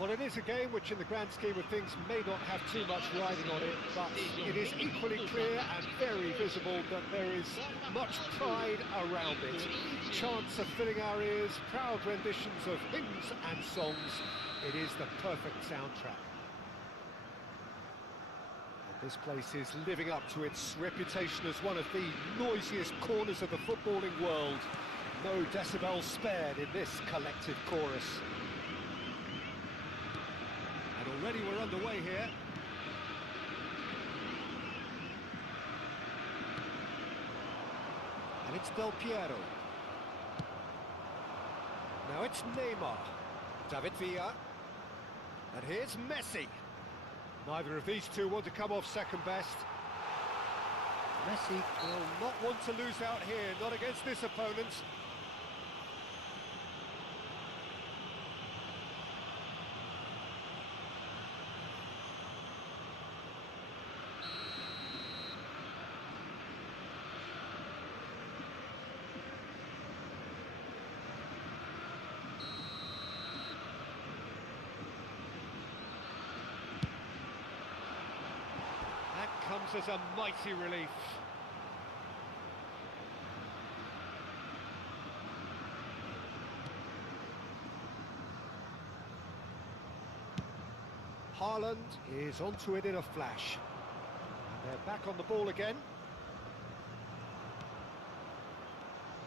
Well, it is a game which in the grand scheme of things may not have too much riding on it, but it is equally clear and very visible that there is much pride around it. Chants are filling our ears, proud renditions of hymns and songs. It is the perfect soundtrack. And this place is living up to its reputation as one of the noisiest corners of the footballing world. No decibels spared in this collective chorus. And already we're underway here. And it's Del Piero. Now it's Neymar. David Villa. And here's Messi. Neither of these two want to come off second best. Messi will not want to lose out here, not against this opponent. Comes as a mighty relief. Haaland is onto it in a flash. And they're back on the ball again.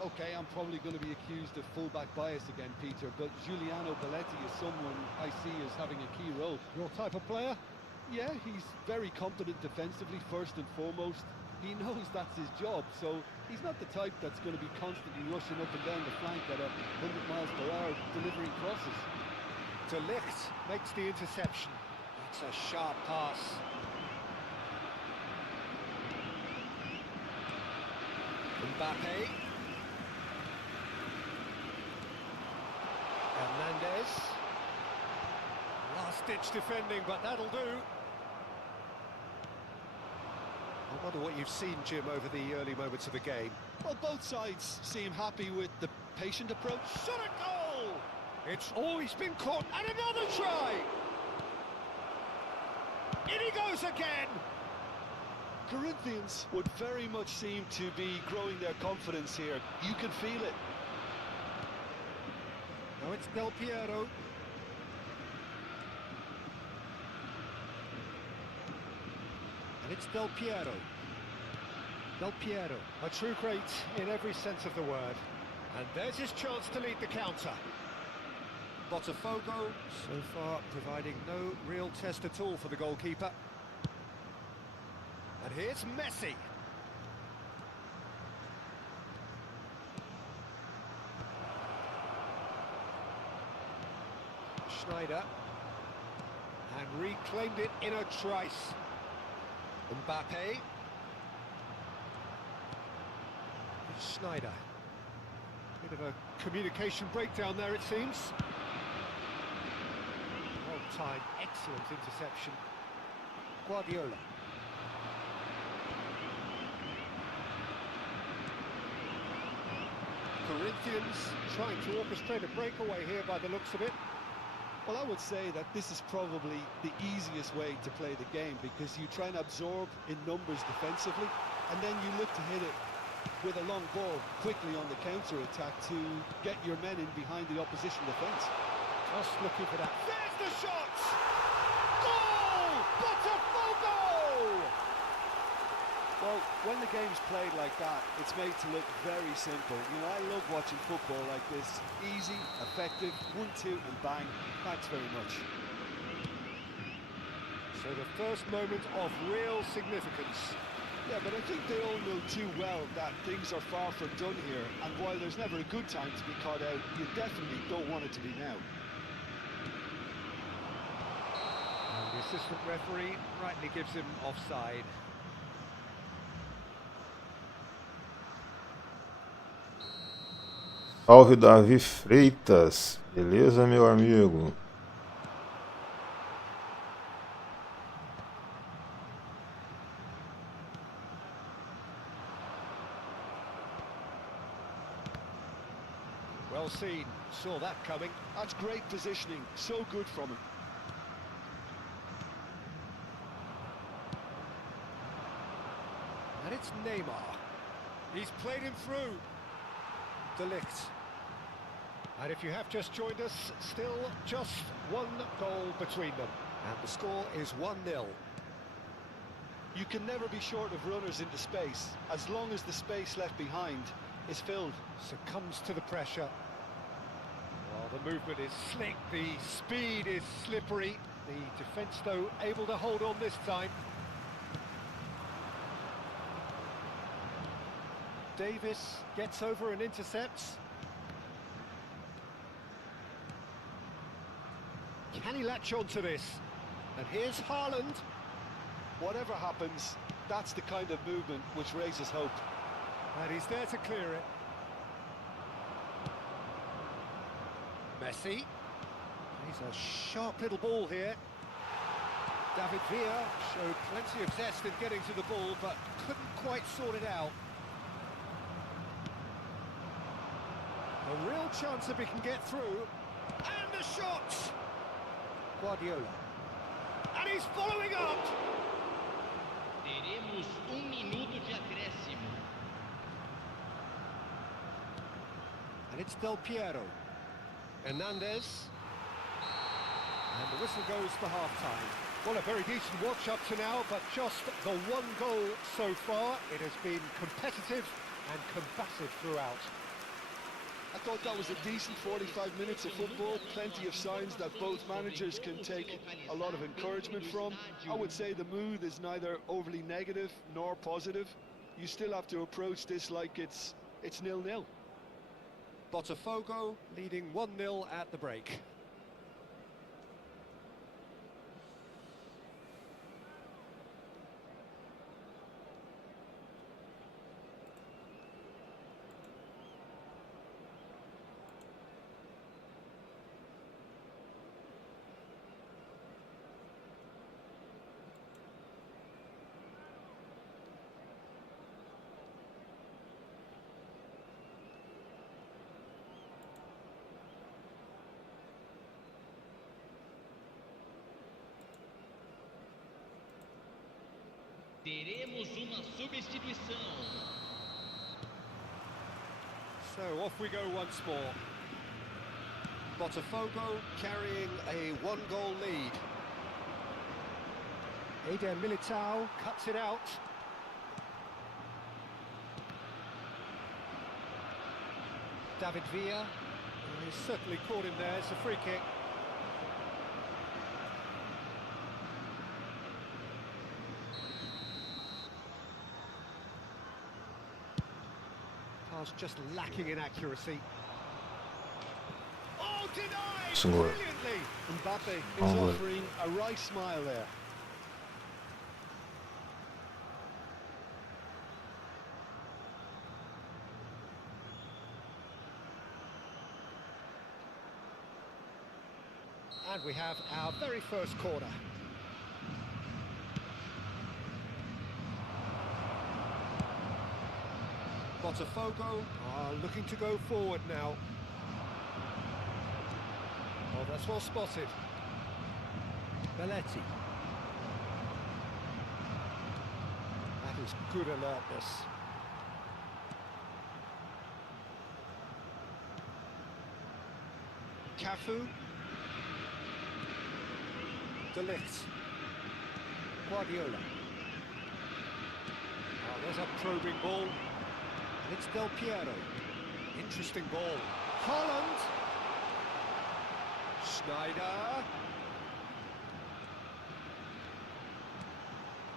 Okay, I'm probably going to be accused of fullback bias again, Peter, but Giuliano Belletti is someone I see as having a key role. Your type of player? Yeah, he's very competent defensively, first and foremost. He knows that's his job, so he's not the type that's going to be constantly rushing up and down the flank at 100 miles per hour, delivering crosses. De Ligt makes the interception. That's a sharp pass. Mbappe. Hernandez. Last-ditch defending, but that'll do. I wonder what you've seen, Jim, over the early moments of the game. Well, both sides seem happy with the patient approach. Shot a goal! It's always been caught, and another try! In he goes again! Corinthians would very much seem to be growing their confidence here. You can feel it. Now it's Del Piero. And it's Del Piero. Del Piero, a true great in every sense of the word. And there's his chance to lead the counter. Botafogo, so far, providing no real test at all for the goalkeeper. And here's Messi. Schneider. And reclaimed it in a trice. Mbappe. Schneider. Bit of a communication breakdown there, it seems. Well-timed, excellent interception. Guardiola. Corinthians trying to orchestrate a breakaway here by the looks of it. Well, I would say that this is probably the easiest way to play the game because you try and absorb in numbers defensively and then you look to hit it with a long ball quickly on the counter-attack to get your men in behind the opposition defence. Just looking for that. There's the shot! Goal! Botafogo! Well, when the game's played like that, it's made to look very simple. You know, I love watching football like this. Easy, effective, 1-2 and bang. Thanks very much. So the first moment of real significance. Yeah, but I think they all know too well that things are far from done here. And while there's never a good time to be caught out, you definitely don't want it to be now. And the assistant referee rightly gives him offside. Salve Davi Freitas, beleza meu amigo? Well seen, saw that coming. That's great positioning, so good from him. It's Neymar. He's played him through. De Ligt. And if you have just joined us, still just one goal between them. And the score is 1-0. You can never be short of runners into space, as long as the space left behind is filled. Succumbs to the pressure. Well, the movement is slick, the speed is slippery. The defence, though, able to hold on this time. Davis gets over and intercepts. Can he latch on to this? And here's Haaland. Whatever happens, that's the kind of movement which raises hope. And he's there to clear it. Messi. He's a sharp little ball here. David Villa showed plenty of zest in getting to the ball, but couldn't quite sort it out. A real chance if he can get through. And the shot! Guardiola. And he's following up! Teremos minuto de acréscimo. And it's Del Piero. Hernandez. And the whistle goes for half-time. Well, a very decent watch up to now, but just the one goal so far. It has been competitive and combative throughout. I thought that was a decent 45 minutes of football, plenty of signs that both managers can take a lot of encouragement from. I would say the mood is neither overly negative nor positive. You still have to approach this like it's 0-0. Botafogo leading 1-0 at the break. Teremos uma substituição. So off we go once more. Botafogo carrying a one-goal lead. Eder Militao cuts it out. David Villa, he's certainly caught him there. It's a free kick. Pass just lacking in accuracy. Oh, denied! Score. Brilliantly! Mbappe is Onward. offering a right smile there. And we have our very first corner. Botafogo are looking to go forward now. Oh, that's well spotted. Belletti. That is good alertness. Cafu. De Ligt. Guardiola. Oh, there's a probing ball. And it's Del Piero. Interesting ball. Haaland. Schneider.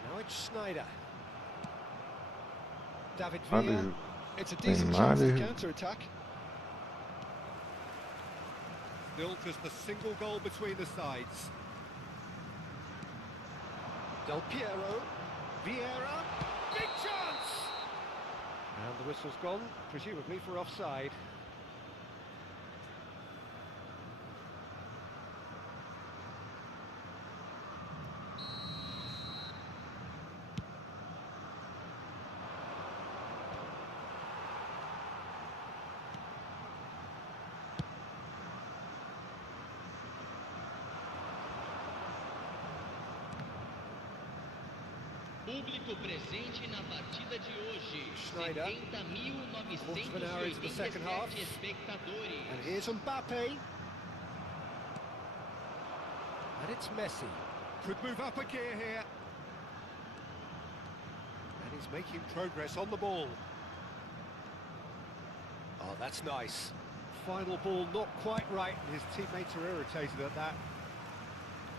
Now it's Schneider. David Villa. It's a decent chance to Neymar. counter-attack. Still just the single goal between the sides. Del Piero. Vieira. Big chance! And the whistle's gone, presumably for offside. Público presente na partida de hoje. Schneider. 70.987 Quarter of an hour into the second half. espectadores. And here's Mbappe. And it's Messi. Could move up a gear here. And he's making progress on the ball. Oh, that's nice. Final ball not quite right, and his teammates are irritated at that.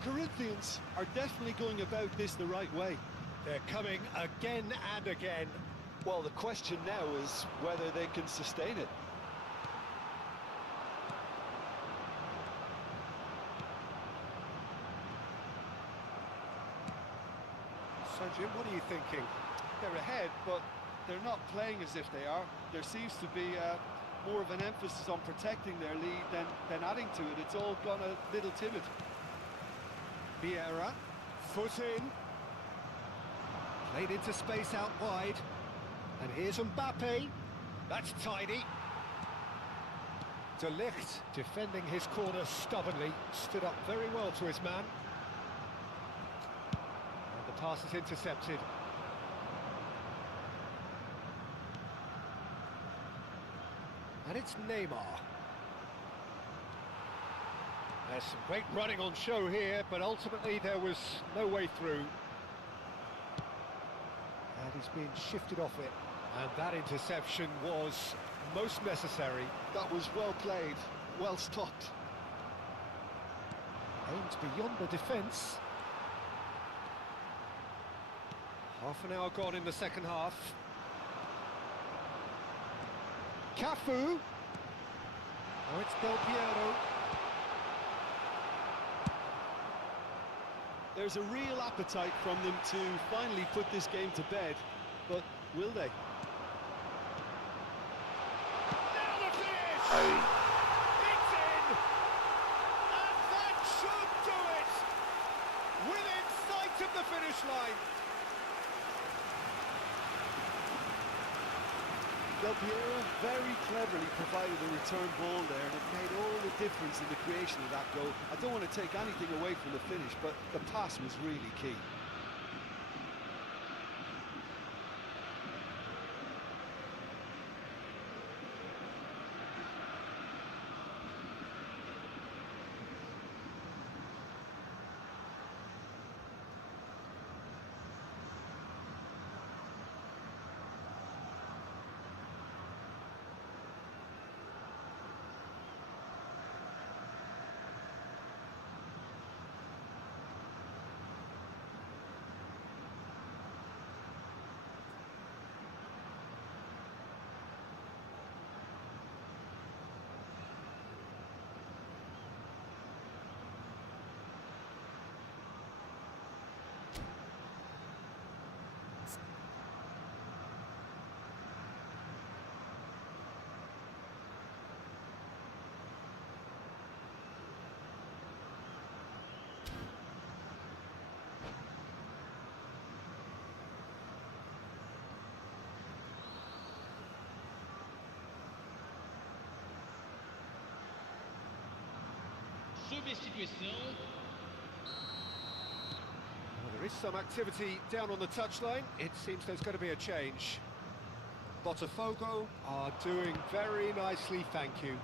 Corinthians are definitely going about this the right way. They're coming again and again. Well, the question now is whether they can sustain it. So, Jim, what are you thinking? They're ahead, but they're not playing as if they are. There seems to be more of an emphasis on protecting their lead than adding to it. It's all gone a little timid. Vieira, foot in. Played into space out wide. And here's Mbappe. That's tidy. De Ligt defending his corner stubbornly. Stood up very well to his man. And the pass is intercepted. And it's Neymar. There's some great running on show here, but ultimately there was no way through. And he's being shifted off it. And that interception was most necessary. That was well played, well stopped. Aims beyond the defence. Half an hour gone in the second half. Cafu. Oh, it's Del Piero. There's a real appetite from them to finally put this game to bed, but will they? Now the finish! It's in! And that should do it! Within sight of the finish line. Del Piero very cleverly provided a return ball there, and it made all the difference in the creation of that goal. I don't want to take anything away from the finish, but the pass was really key. Substituição. Well, there is some activity down on the touchline. It seems there's going to be a change. Botafogo are doing very nicely, thank you.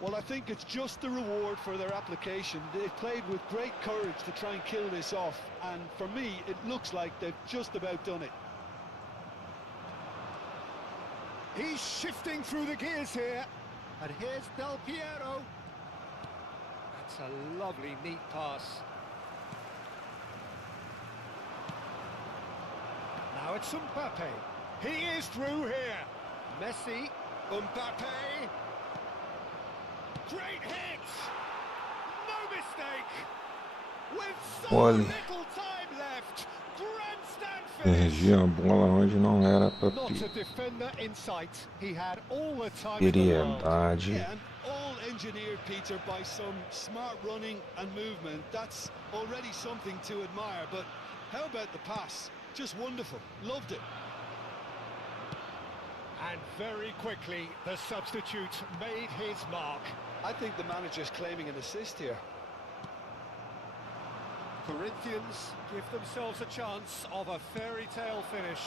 Well, I think it's just the reward for their application. They played with great courage to try and kill this off, and for me, it looks like they've just about done it. He's shifting through the gears here. And here's Del Piero. That's a lovely, neat pass. Now it's Mbappe. He is through here. Messi, Mbappe. Great hit! No mistake! With so Olha. little time left. Grandstand finish. Perdi a bola onde não era pra Not a ter. defender in sight. He had all the time in the world. Seriedade. Yeah, and all engineered, Peter, by some smart running and movement. That's already something to admire, but how about the pass? Just wonderful. Loved it. And very quickly, the substitute made his mark. I think the manager's claiming an assist here. Corinthians give themselves a chance of a fairy tale finish.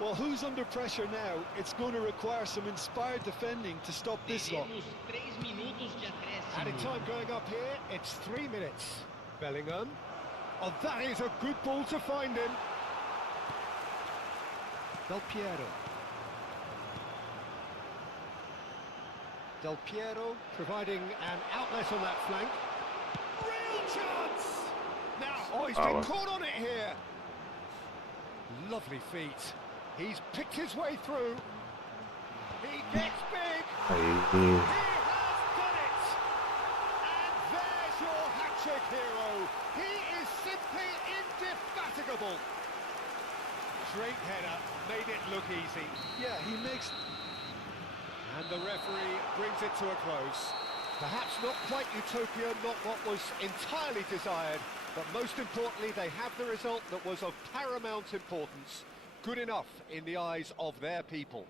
Well, who's under pressure now? It's going to require some inspired defending to stop this lot. Teremos 3 minutos de Added acréscimo. time going up here, it's 3 minutes. Bellingham. Oh, that is a good ball to find him. Del Piero. Del Piero providing an outlet on that flank. Real chance! Now, oh, he's been caught on it here. Lovely feet. He's picked his way through. He gets big. Aí. He has done it. And there's your hat-trick hero. He is simply indefatigable. Straight header, made it look easy. Yeah, he makes... And the referee brings it to a close. Perhaps not quite utopia, not what was entirely desired, but most importantly, they have the result that was of paramount importance. Good enough in the eyes of their people.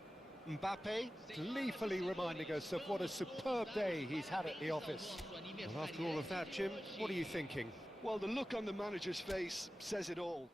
Mbappe gleefully reminding us of what a superb day he's had at the office. Well, after all of that, Jim, what are you thinking? Well, the look on the manager's face says it all.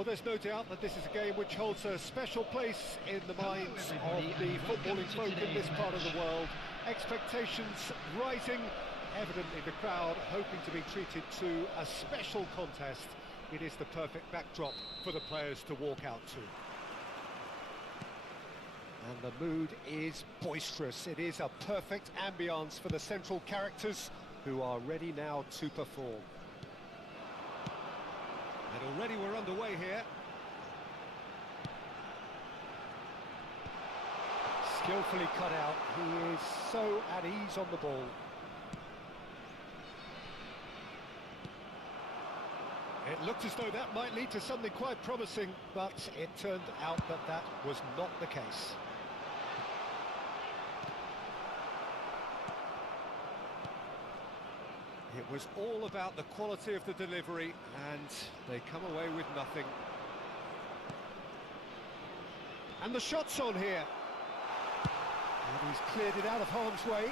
Well, there's no doubt that this is a game which holds a special place in the minds of the footballing folk in this part of the world. Expectations rising, evidently the crowd hoping to be treated to a special contest. It is the perfect backdrop for the players to walk out to. And the mood is boisterous. It is a perfect ambience for the central characters who are ready now to perform. And already we're underway here. Skillfully cut out. He is so at ease on the ball. It looked as though that might lead to something quite promising, but it turned out that that was not the case. It was all about the quality of the delivery, and they come away with nothing. And the shot's on here. And he's cleared it out of harm's way.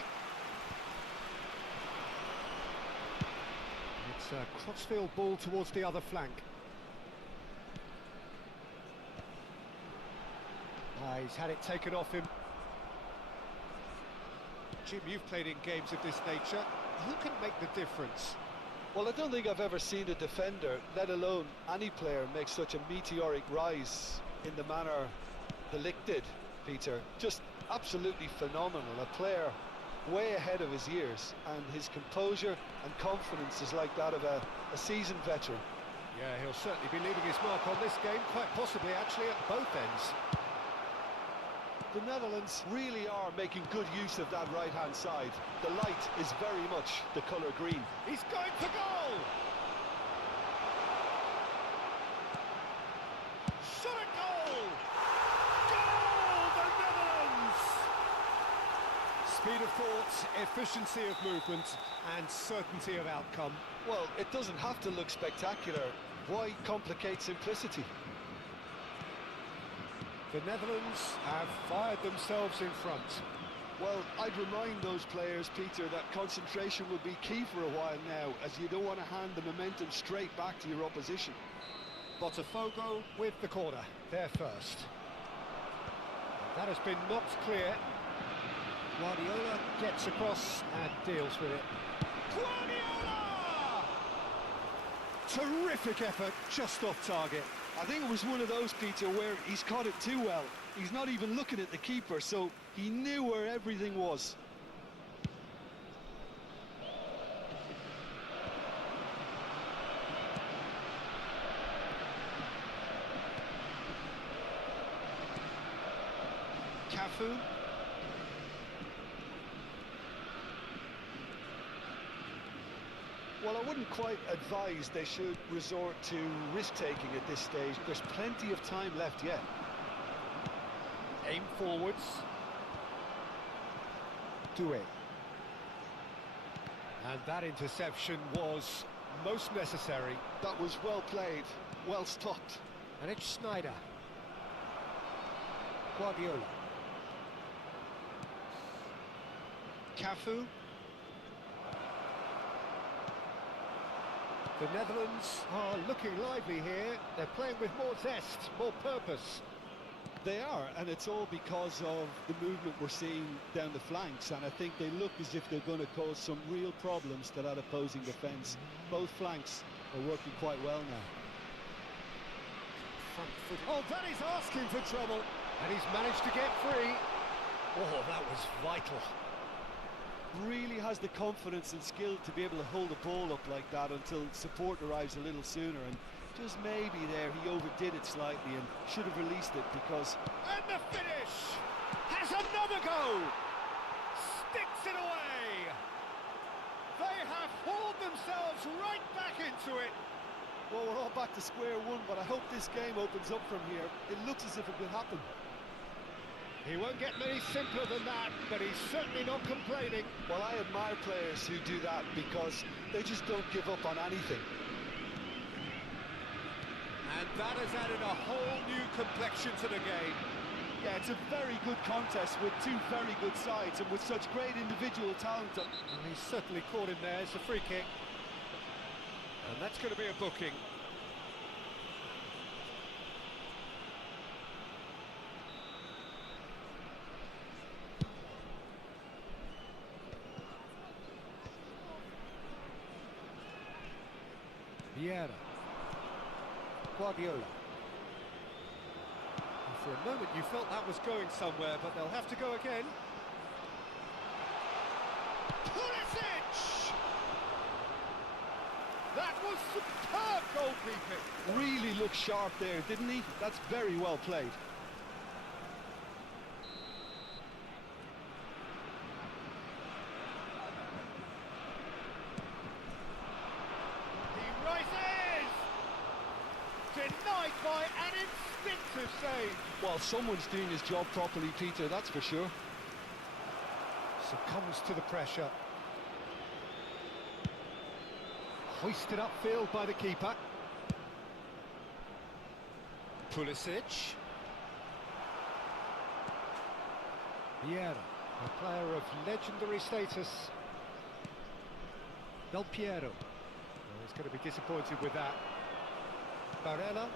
It's a crossfield ball towards the other flank. He's had it taken off him. Jim, you've played in games of this nature. Who can make the difference? Well, I don't think I've ever seen a defender, let alone any player, make such a meteoric rise in the manner the Lick did, Peter. Just absolutely phenomenal. A player way ahead of his years, and his composure and confidence is like that of a seasoned veteran. Yeah, he'll certainly be leaving his mark on this game, quite possibly actually at both ends. The Netherlands really are making good use of that right-hand side. The light is very much the colour green. He's going for goal! Shot a goal! Goal! The Netherlands! Speed of thought, efficiency of movement, and certainty of outcome. Well, it doesn't have to look spectacular. Why complicate simplicity? The Netherlands have fired themselves in front. Well, I'd remind those players, Peter, that concentration will be key for a while now, as you don't want to hand the momentum straight back to your opposition. Botafogo with the corner, there first. That has been knocked clear. Guardiola gets across and deals with it. Guardiola! Terrific effort, just off target. I think it was one of those, Peter, where he's caught it too well. He's not even looking at the keeper, so he knew where everything was. Cafu. Well, I wouldn't quite advise they should resort to risk-taking at this stage. There's plenty of time left yet. Aim forwards. Doué. And that interception was most necessary. That was well played, well stopped. And it's Snyder. Guardiola. Cafu. The Netherlands are looking lively here. They're playing with more zest, more purpose. They are, and it's all because of the movement we're seeing down the flanks, and I think they look as if they're going to cause some real problems to that opposing defence. Both flanks are working quite well now. Front foot. Oh, that is asking for trouble. And he's managed to get free. Oh, that was vital. Really has the confidence and skill to be able to hold the ball up like that until support arrives a little sooner, and just maybe there he overdid it slightly and should have released it because... And the finish! Has another go! Sticks it away! They have hauled themselves right back into it! Well, we're all back to square one, but I hope this game opens up from here. It looks as if it could happen. He won't get many simpler than that, but he's certainly not complaining. Well, I admire players who do that because they just don't give up on anything. And that has added a whole new complexion to the game. Yeah, it's a very good contest with two very good sides and with such great individual talent. And he's certainly caught him there. It's a free kick. And that's going to be a booking. Vieira. Guardiola. And for a moment you felt that was going somewhere, but they'll have to go again. Pulisic! That was superb goalkeeping. Really looked sharp there, didn't he? That's very well played. Denied by an instinctive save. Well, someone's doing his job properly, Peter, that's for sure. Succumbs to the pressure. Hoisted upfield by the keeper. Pulisic. Vieira, a player of legendary status. Del Piero. Oh, he's going to be disappointed with that. Barella.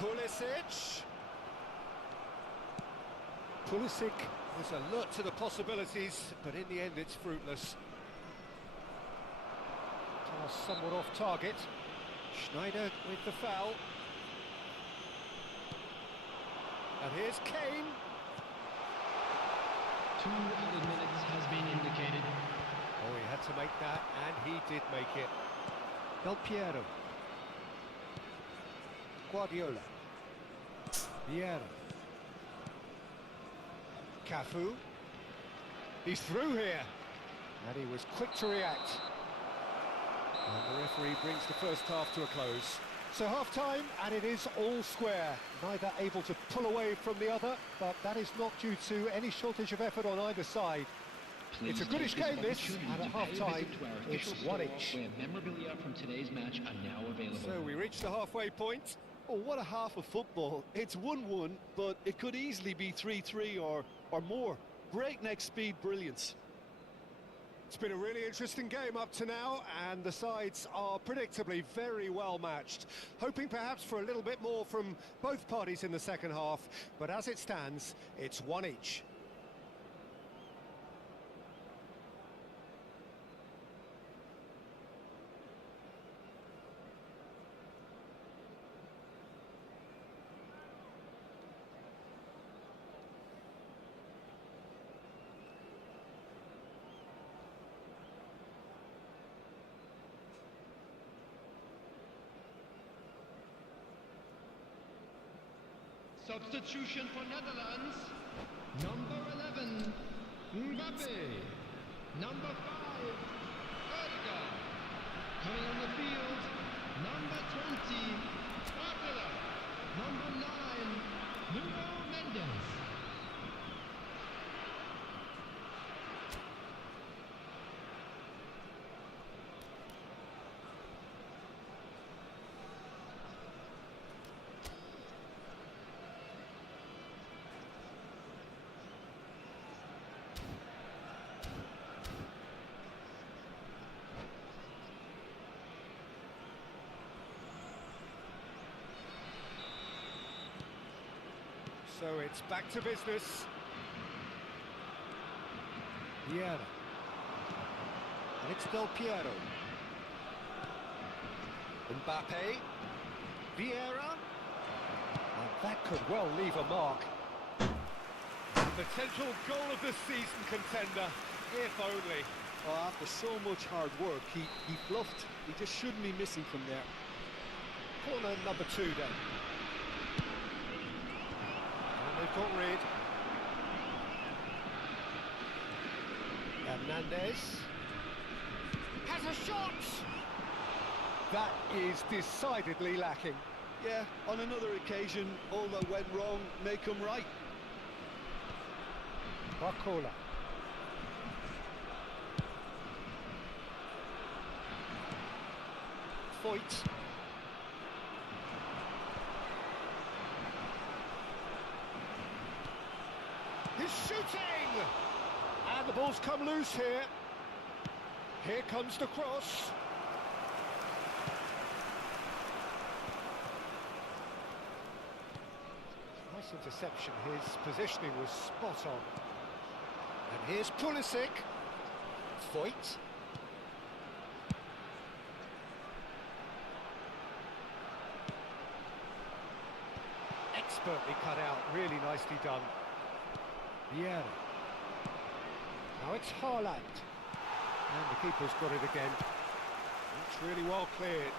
Pulisic. Pulisic was alert to the possibilities, but in the end it's fruitless. Pass somewhat off target. Schneider with the foul. And here's Kane. 2 added minutes has been indicated. Oh, he had to make that, and he did make it. Del Piero. Guardiola. Vieira. Cafu. He's through here. And he was quick to react. And the referee brings the first half to a close. So half-time, and it is all square. Neither able to pull away from the other, but that is not due to any shortage of effort on either side. It's a goodish game, this, and at half-time, it's one each. Where memorabilia from today's match are now available. So we reach the halfway point. Oh, what a half of football. It's 1-1, but it could easily be 3-3 or more. Breakneck speed brilliance. It's been a really interesting game up to now, and the sides are predictably very well matched. Hoping perhaps for a little bit more from both parties in the second half, but as it stands, it's one each. Substitution for Netherlands. Number 11, Mbappe. Number 5, Odegaard. Coming on the field, number 20, Barcola. Number 9, Nuno Mendes. So it's back to business. Vieira. And it's Del Piero. Mbappe. Vieira. And that could well leave a mark. Potential goal of the season contender, if only. Oh, after so much hard work, he bluffed. He just shouldn't be missing from there. Corner number 2 then. And they've got rid. Hernandez has a shot! That is decidedly lacking. Yeah, on another occasion, all that went wrong may come right. Barcola. Foyt. He's shooting! And the ball's come loose here. Here comes the cross. Nice interception. His positioning was spot on. And here's Pulisic. Foyt. Expertly cut out, really nicely done. Vieira. Now it's Haaland. And the keeper's got it again. It's really well cleared.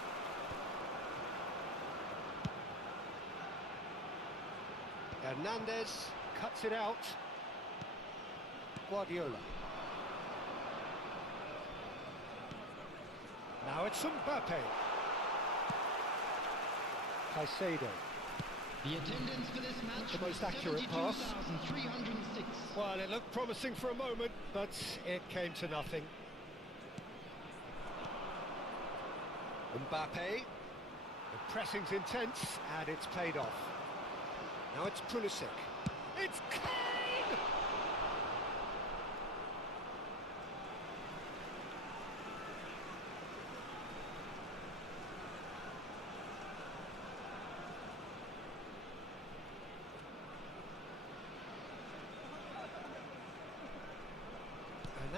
Hernandez cuts it out. Guardiola. Now it's Mbappe. Caicedo. The attendance for this match The most was accurate pass. 72,306. Well, it looked promising for a moment, but it came to nothing. Mbappe. The pressing's intense, and it's paid off. Now it's Pulisic. It's Kane!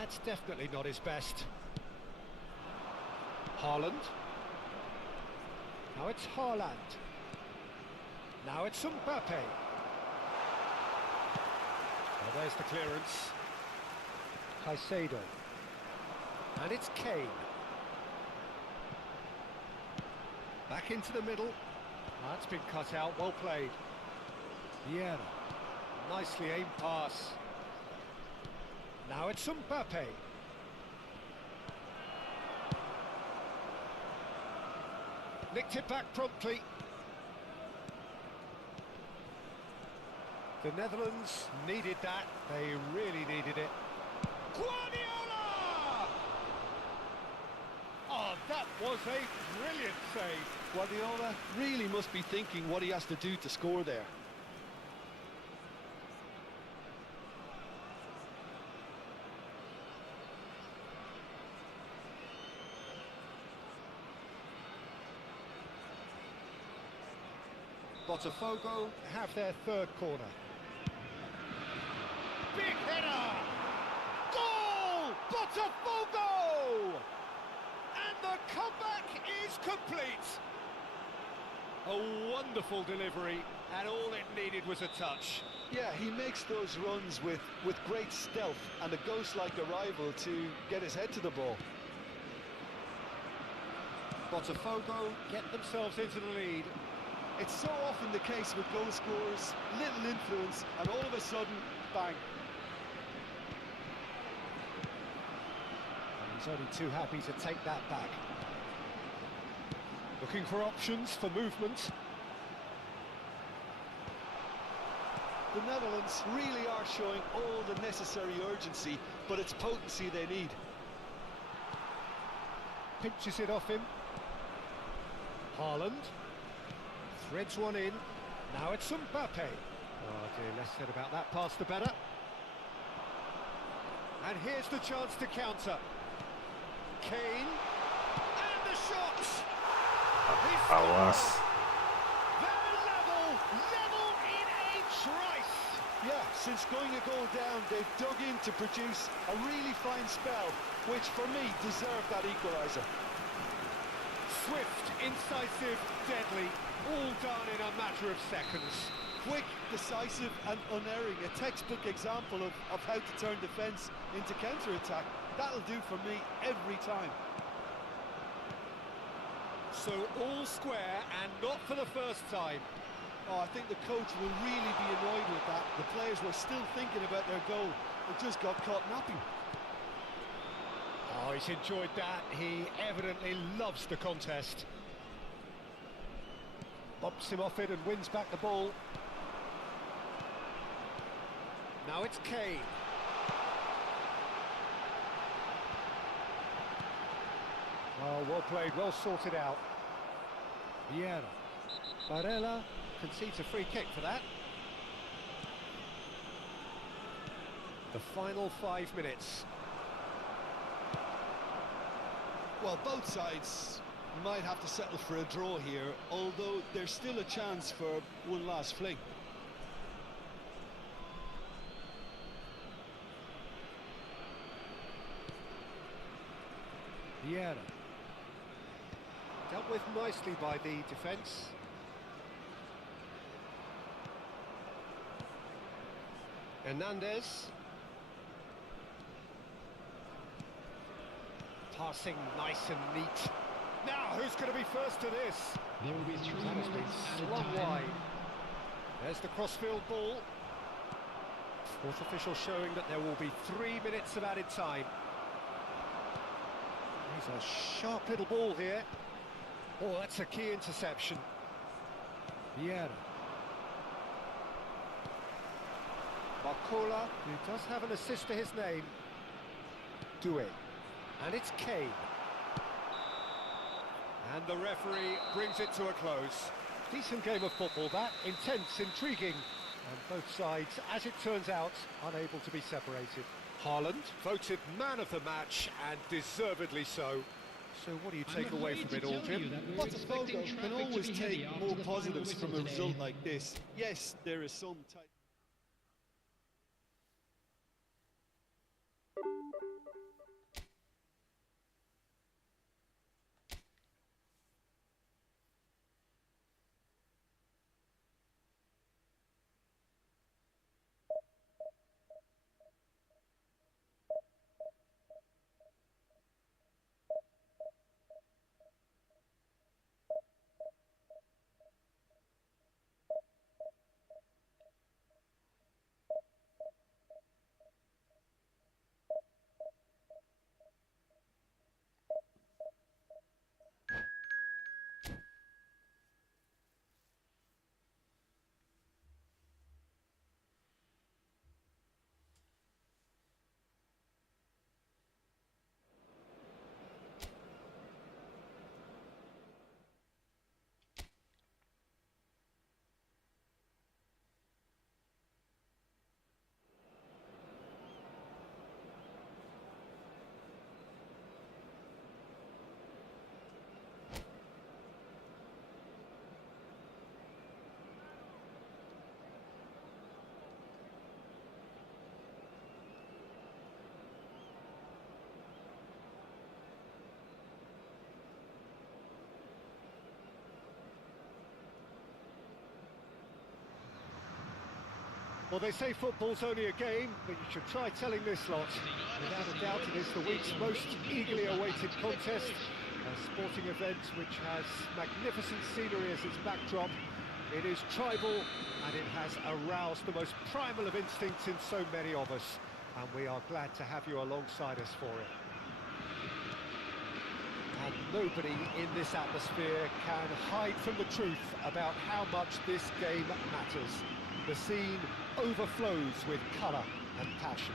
That's definitely not his best. Haaland. Now it's Haaland. Now it's Mbappe. Well, there's the clearance. Caicedo. And it's Kane. Back into the middle. That's been cut out, well played. Vieira. Nicely aimed pass. Now it's Mbappe. Nicked it back promptly. The Netherlands needed that. They really needed it. Guardiola! Oh, that was a brilliant save. Guardiola really must be thinking what he has to do to score there. Botafogo have their third corner. Big header! Goal! Botafogo! And the comeback is complete. A wonderful delivery, and all it needed was a touch. Yeah, he makes those runs with great stealth and a ghost-like arrival to get his head to the ball. Botafogo get themselves into the lead. It's so often the case with goal scorers, little influence, and all of a sudden, bang. And he's only too happy to take that back. Looking for options for movement. The Netherlands really are showing all the necessary urgency, but it's potency they need. Pinches it off him. Haaland. Threads one in. Now it's Mbappe. Oh dear, less said about that pass the better. And here's the chance to counter. Kane. And the shot! Alas. They're level in a trice. Yeah, since going a goal down, they've dug in to produce a really fine spell, which for me deserved that equaliser. Swift, incisive, deadly, all done in a matter of seconds. Quick, decisive and unerring, a textbook example of how to turn defence into counter-attack. That'll do for me every time. So all square and not for the first time. Oh, I think the coach will really be annoyed with that. The players were still thinking about their goal. It just got caught napping. Oh, he's enjoyed that. He evidently loves the contest. Bumps him off it and wins back the ball. Now it's Kane. Oh, well played, well sorted out. Vieira. Barella concedes a free kick for that. The final 5 minutes. Well, both sides might have to settle for a draw here, although there's still a chance for one last fling. Vieira. Dealt with nicely by the defence. Hernandez. Passing nice and neat. Now, who's going to be first to this? There will be 3 That has been minutes added slung time. wide. There's the crossfield ball. Fourth official showing that there will be 3 minutes of added time. He's a sharp little ball here. Oh, that's a key interception. Vieira. Barcola, who does have an assist to his name. Doué. And it's Kane. And the referee brings it to a close. Decent game of football that, intense, intriguing. And both sides, as it turns out, unable to be separated. Haaland, voted man of the match, and deservedly so. So what do you take I'm away afraid from it to all, tell you Jim? that we're expecting Botafogo can traffic to always be heavy take after more the final positives from a whistle result today. like this. Yes, there is some type. Well, they say football's only a game, but you should try telling this lot. Without a doubt, it is the week's most eagerly awaited contest. A sporting event which has magnificent scenery as its backdrop. It is tribal, and it has aroused the most primal of instincts in so many of us. And we are glad to have you alongside us for it. And nobody in this atmosphere can hide from the truth about how much this game matters. The scene overflows with colour and passion.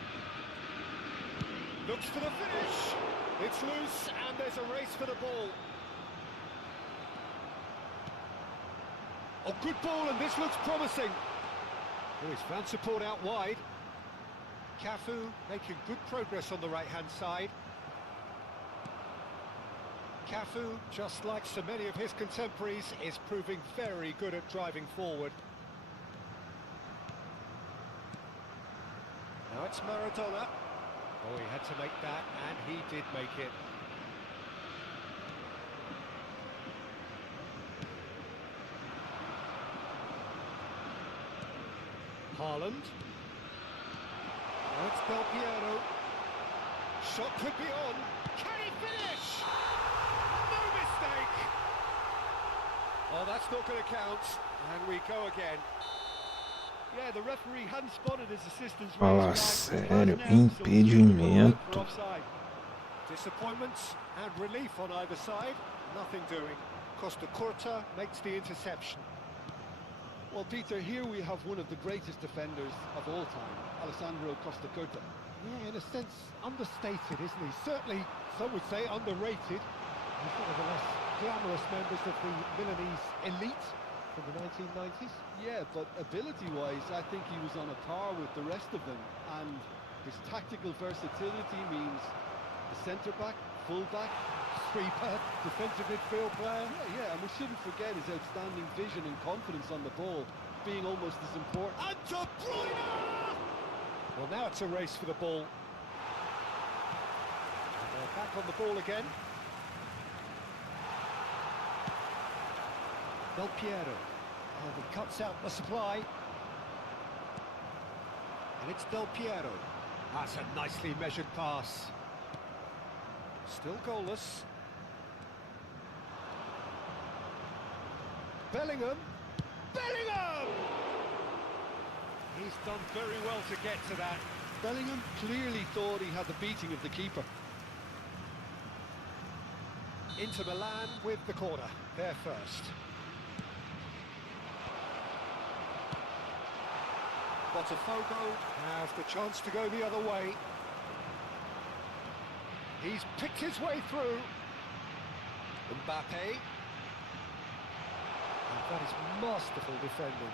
Looks for the finish. It's loose and there's a race for the ball. Oh, good ball, and this looks promising. Oh, he's found support out wide. Cafu making good progress on the right-hand side. Cafu, just like so many of his contemporaries, is proving very good at driving forward. Now it's Maradona. Oh, he had to make that, and he did make it. Haaland. Now it's Del Piero. Shot could be on. Can he finish? No mistake! Oh, that's not going to count. And we go again. Yeah, the referee hadn't spotted his assistant's Fala raised flag. sério, impedimento. Disappointments and relief on either side. Nothing doing. Costa Curta makes the interception. Well, Peter, here we have one of the greatest defenders of all time, Alessandro Costa Curta. Yeah, in a sense, understated, isn't he? Certainly, some would say underrated. He's one of the less glamorous members of the Milanese elite from the 1990s. Yeah, but ability-wise, I think he was on a par with the rest of them. And his tactical versatility means the centre-back, full-back, Sweeper, defensive midfield player. Yeah, and we shouldn't forget his outstanding vision and confidence on the ball, being almost as important. And De Bruyne! Well, now it's a race for the ball. And they're back on the ball again. Del Piero. Oh, he cuts out the supply. And it's Del Piero. That's a nicely measured pass. Still goalless. Bellingham. Bellingham! He's done very well to get to that. Bellingham clearly thought he had the beating of the keeper. Inter Milan with the corner. They're first. Botafogo have the chance to go the other way. He's picked his way through. Mbappe. And that is masterful defending.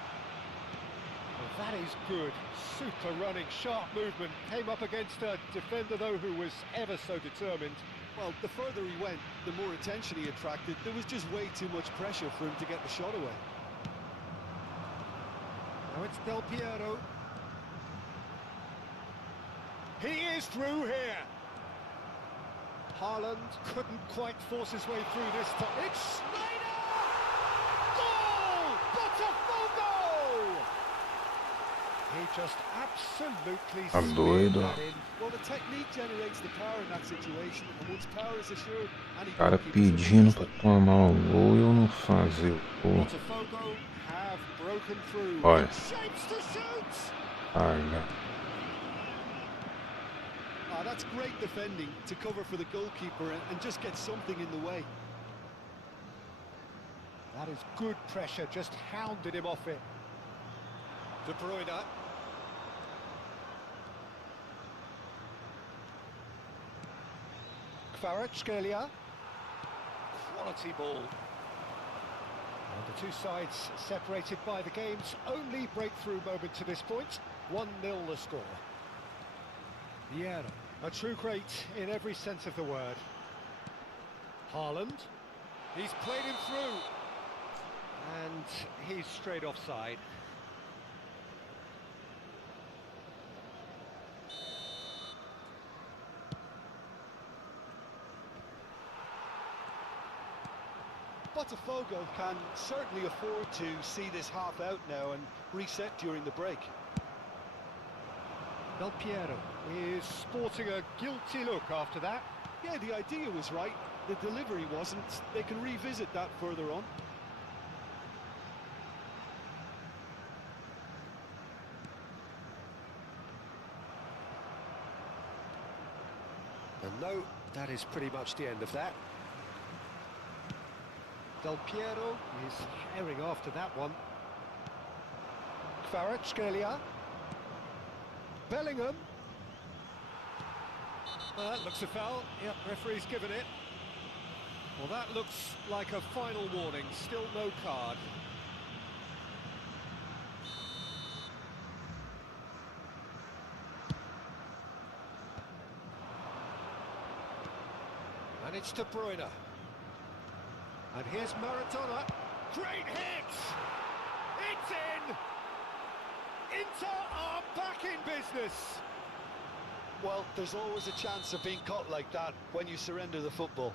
Well, that is good. Super running, sharp movement. Came up against a defender, though, who was ever so determined. Well, the further he went, the more attention he attracted. There was just way too much pressure for him to get the shot away. Now it's Del Piero. He is through here. Haaland couldn't quite force his way through this time. It's Schneider! Goal! Botafogo! He just absolutely Tá smeared doido. that in. Well, the technique generates the power in that situation, and once power is assured, any O cara goalkeeper is pedindo pra successful. tomar o gol e eu não fazer o gol. Botafogo have broken through. Olha. Shapes to shoot! Olha. That's great defending to cover for the goalkeeper and just get something in the way. That is good pressure, just hounded him off it. De Bruyne. Kvaratskhelia. Quality ball. And the two sides separated by the game's only breakthrough moment to this point. 1-0 the score. Vieira. A true great in every sense of the word. Haaland. He's played him through. And he's straight offside. Botafogo can certainly afford to see this half out now and reset during the break. Del Piero is sporting a guilty look after that. Yeah, the idea was right. The delivery wasn't. They can revisit that further on. And no, that is pretty much the end of that. Del Piero is herring after that one. Kvaratskhelia. Bellingham. Well, that looks a foul. Yep, referee's given it. Well, that looks like a final warning. Still no card. And it's De Bruyne. And here's Maradona. Great hit! It's in! Inter are back in business! Well, there's always a chance of being caught like that when you surrender the football.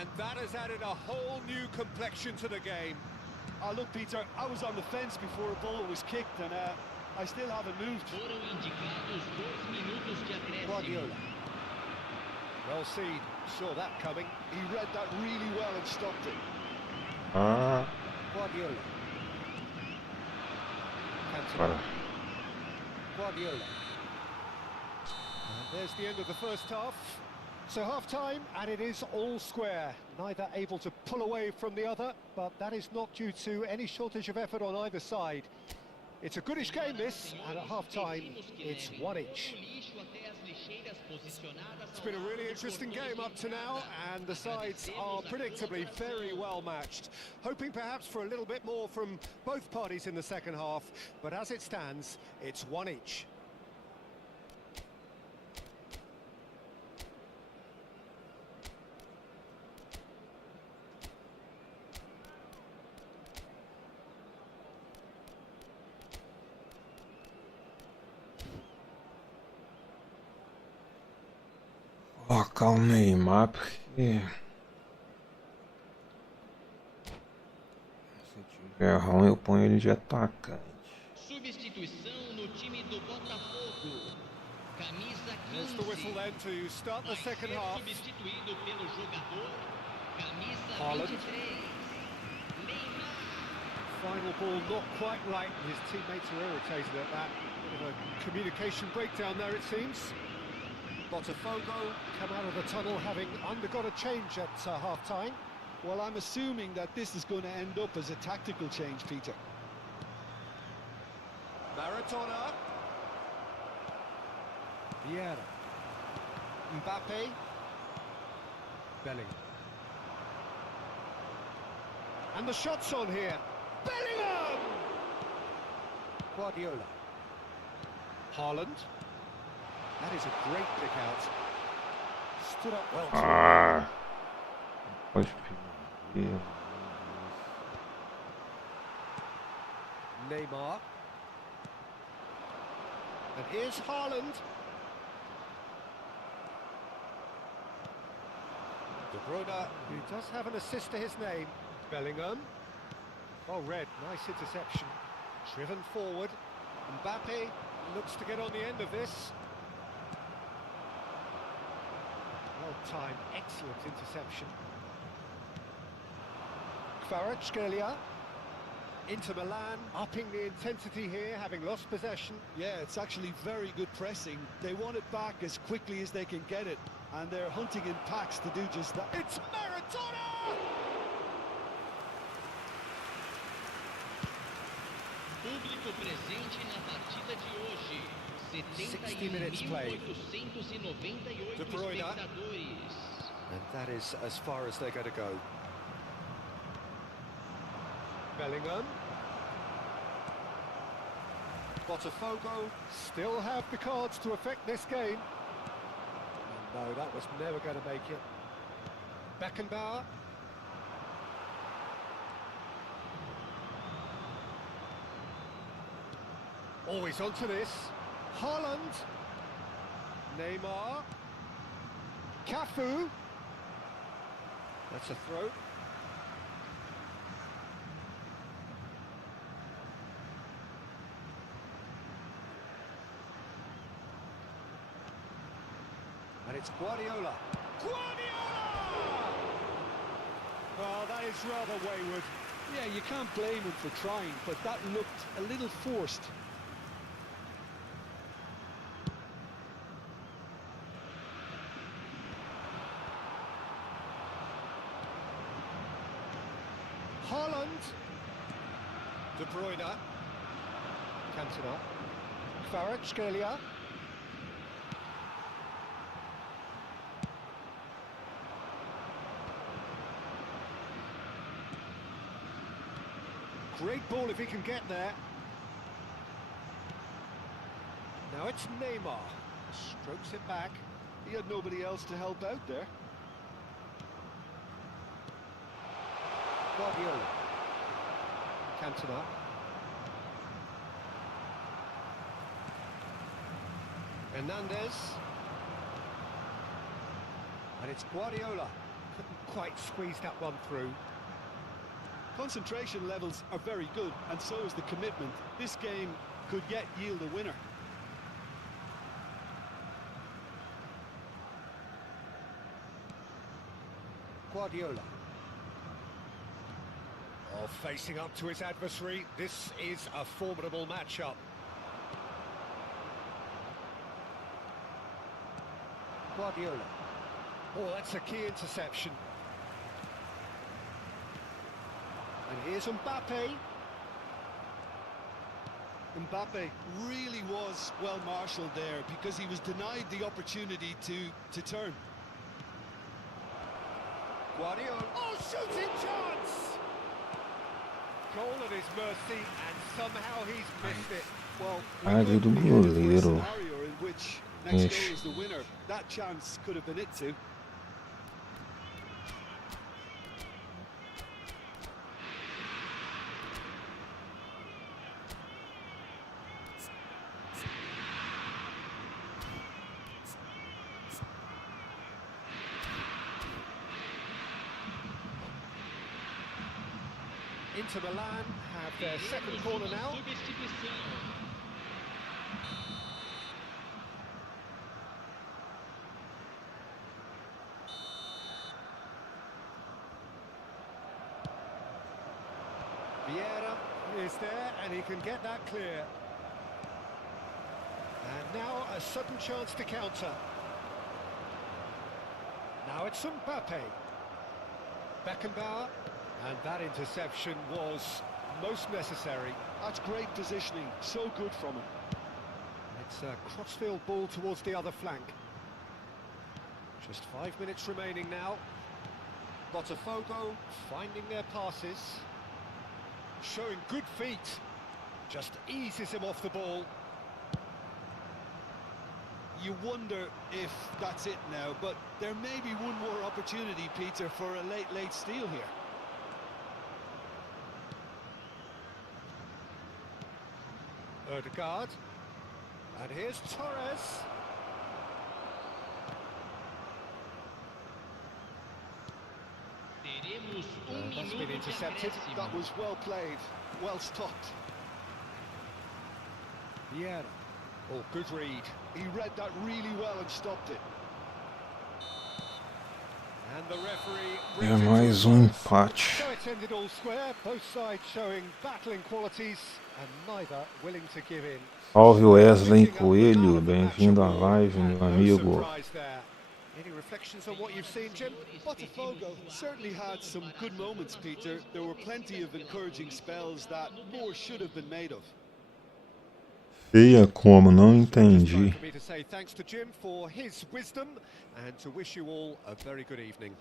And that has added a whole new complexion to the game. Oh, look, Peter, I was on the fence before a ball was kicked, and I still haven't moved. Foram indicados 2 minutos de acréscimo. Guardiola. Well seen, saw that coming. He read that really well and stopped it. Guardiola. Para. Cantona. Guardiola. And there's the end of the first half. So half-time, and it is all square. Neither able to pull away from the other, but that is not due to any shortage of effort on either side. It's a goodish game, this, and at half-time, it's 1-1. It's been a really interesting game up to now, and the sides are predictably very well matched. Hoping perhaps for a little bit more from both parties in the second half, but as it stands, it's 1-1. Ó, calma aí, mas porque se tiver ruim eu ponho ele de atacante. Substituição no time do Botafogo. Camisa 15. There's the whistle then to start the second half. Substituído pelo jogador. Camisa Haaland. 23. Neymar. Final ball not quite right. His teammates are irritated at that. Bit of a communication breakdown there, it seems. Botafogo come out of the tunnel having undergone a change at half-time. Well, I'm assuming that this is going to end up as a tactical change, Peter. Maradona. Vieira. Mbappe. Bellingham. And the shot's on here. Bellingham! Guardiola. Haaland. That is a great pick out. Stood up well too. Ah, pode pedir. Neymar. And here's Haaland. De Bruyne, who does have an assist to his name. Bellingham. Oh, red, nice interception. Driven forward. Mbappe looks to get on the end of this. Well-timed, excellent interception. Kvaratskhelia. Inter Milan upping the intensity here, having lost possession. Yeah, it's actually very good pressing. They want it back as quickly as they can get it, and they're hunting in packs to do just that. It's Maradona! Público presente na partida de hoje. 60 minutes played. 71.898 De Bruyne. espectadores. And that is as far as they're going to go. Bellingham. Botafogo still have the cards to affect this game. And no, that was never going to make it. Beckenbauer. Always onto this. Haaland. Neymar. Cafu. That's a throw. And it's Guardiola. Guardiola! Oh, that is rather wayward. Yeah, you can't blame him for trying, but that looked a little forced. Haaland. De Bruyne. Cantona. Kvaratskhelia. Great ball if he can get there. Now it's Neymar. Strokes it back. He had nobody else to help out there. Guardiola. Cantona. Hernandez. And it's Guardiola. Couldn't quite squeeze that one through. Concentration levels are very good, and so is the commitment. This game could yet yield a winner. Guardiola. Oh, facing up to his adversary. This is a formidable matchup. Guardiola. Oh, that's a key interception. And here's Mbappe. Mbappe really was well marshalled there because he was denied the opportunity to turn. Guardiola. Oh, shooting chance! Goal at his mercy, and somehow he's missed it. Well, Falha do we could be headed for a goleiro. scenario in which next Ixi. goal is the winner. That chance could have been it too. Inter Milan have their second corner now. Substituição. Vieira is there, and he can get that clear. And now a sudden chance to counter. Now it's Mbappe. Beckenbauer. And that interception was most necessary. That's great positioning, so good from him. It's a crossfield ball towards the other flank. Just 5 minutes remaining now. Botafogo finding their passes. Showing good feet. Just eases him off the ball. You wonder if that's it now, but there may be one more opportunity, Peter, for a late steal here. Ødegaard. And here's Torres. Teremos That's been minuto de intercepted. acréscimo. That was well played, well stopped. Vieira. Oh, good read. He read that really well and stopped it. And the referee É brings it mais to a empate. So it's ended all square, both sides showing battling qualities and neither willing to give in. Salve Wesley Coelho, bem-vindo à live, meu amigo. Surprise there. Any reflections on what you've seen, Jim? Botafogo certainly had some good moments, Peter. There were plenty of encouraging spells that more should have been made of. Feia como, não Just entendi. time for me to say thanks to Jim for his wisdom and to wish you all a very good evening.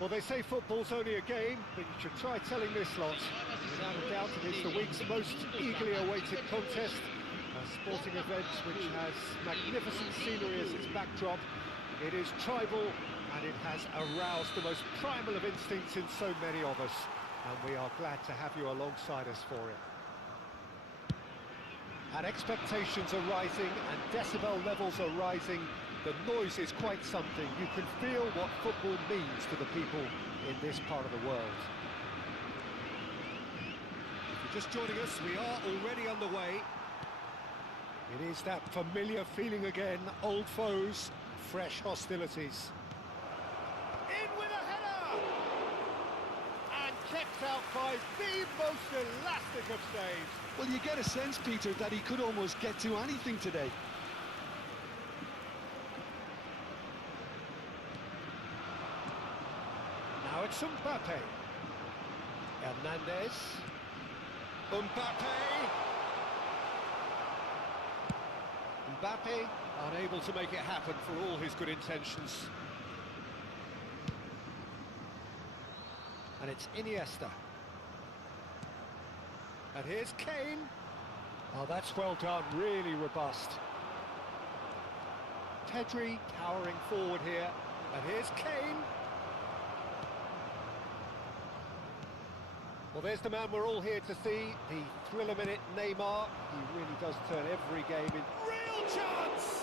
Well, they say football's only a game, but you should try telling this lot. Without a doubt, it is the week's most eagerly awaited contest. A sporting event which has magnificent scenery as its backdrop. It is tribal, and it has aroused the most primal of instincts in so many of us. And we are glad to have you alongside us for it. And expectations are rising, and decibel levels are rising. The noise is quite something. You can feel what football means to the people in this part of the world. If you're just joining us, we are already underway. It is that familiar feeling again, old foes, fresh hostilities. In with a header! And kept out by the most elastic of saves. Well, you get a sense, Peter, that he could almost get to anything today. Now it's Mbappe. Hernandez. Mbappe, unable to make it happen for all his good intentions. And it's Iniesta. And here's Kane. Oh, that's well done, really robust. Pedri powering forward here. And here's Kane. Well, there's the man we're all here to see, the thriller-minute Neymar. He really does turn every game in. Real chance!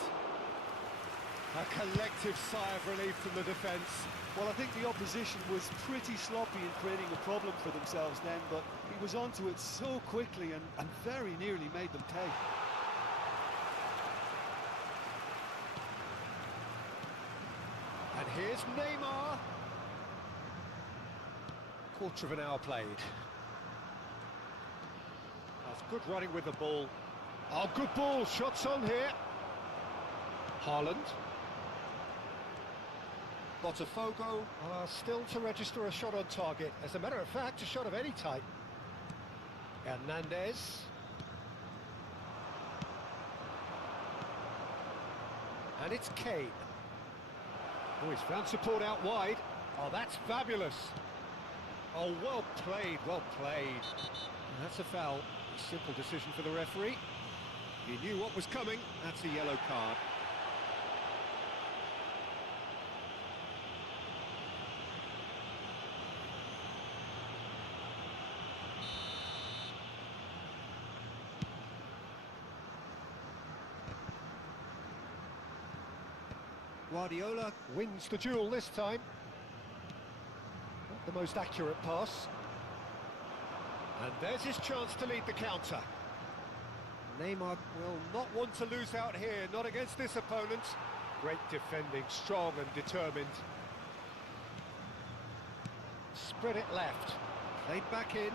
A collective sigh of relief from the defence. Well, I think the opposition was pretty sloppy in creating a problem for themselves then, but he was onto it so quickly and very nearly made them pay. And here's Neymar. Quarter of an hour played. That's good running with the ball. Oh, good ball. Shots on here. Haaland. Botafogo are still to register a shot on target. As a matter of fact, a shot of any type. Hernandez. And it's Kane. Oh, he's found support out wide. Oh, that's fabulous. Oh, well played, well played. And that's a foul. A simple decision for the referee. He knew what was coming. That's a yellow card. Guardiola wins the duel this time. Not the most accurate pass. And there's his chance to lead the counter. Neymar will not want to lose out here, not against this opponent. Great defending, strong and determined. Spread it left. Played back in.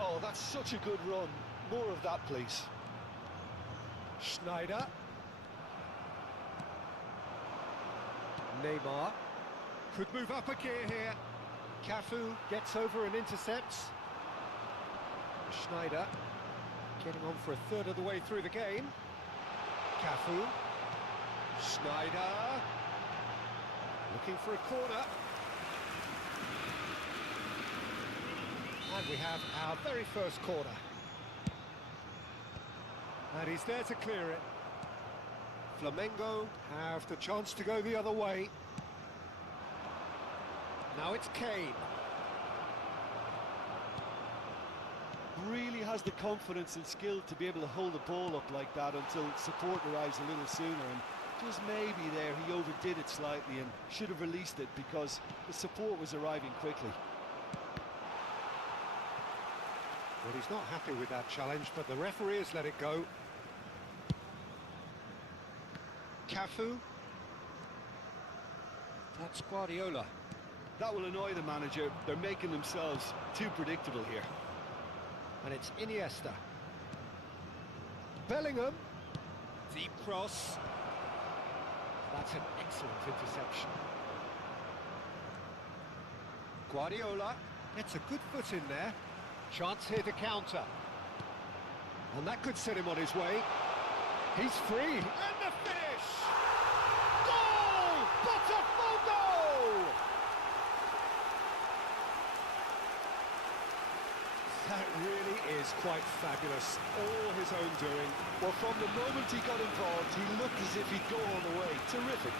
Oh, that's such a good run. More of that, please. Schneider. Neymar could move up a gear here. Cafu gets over and intercepts. Schneider getting on for a third of the way through the game. Cafu. Schneider looking for a corner. And we have our very first corner. And he's there to clear it. Flamengo have the chance to go the other way. Now it's Kane. Really has the confidence and skill to be able to hold the ball up like that until support arrives a little sooner, and just maybe there he overdid it slightly and should have released it because the support was arriving quickly. Well, he's not happy with that challenge, but the referee has let it go. Cafu. That's Guardiola. That will annoy the manager. They're making themselves too predictable here. And it's Iniesta. Bellingham. Deep cross. That's an excellent interception. Guardiola gets a good foot in there. Chance here to counter. And that could set him on his way. He's free. And the finish! That really is quite fabulous. All his own doing. Well, from the moment he got involved, he looked as if he'd go all the way. Terrific.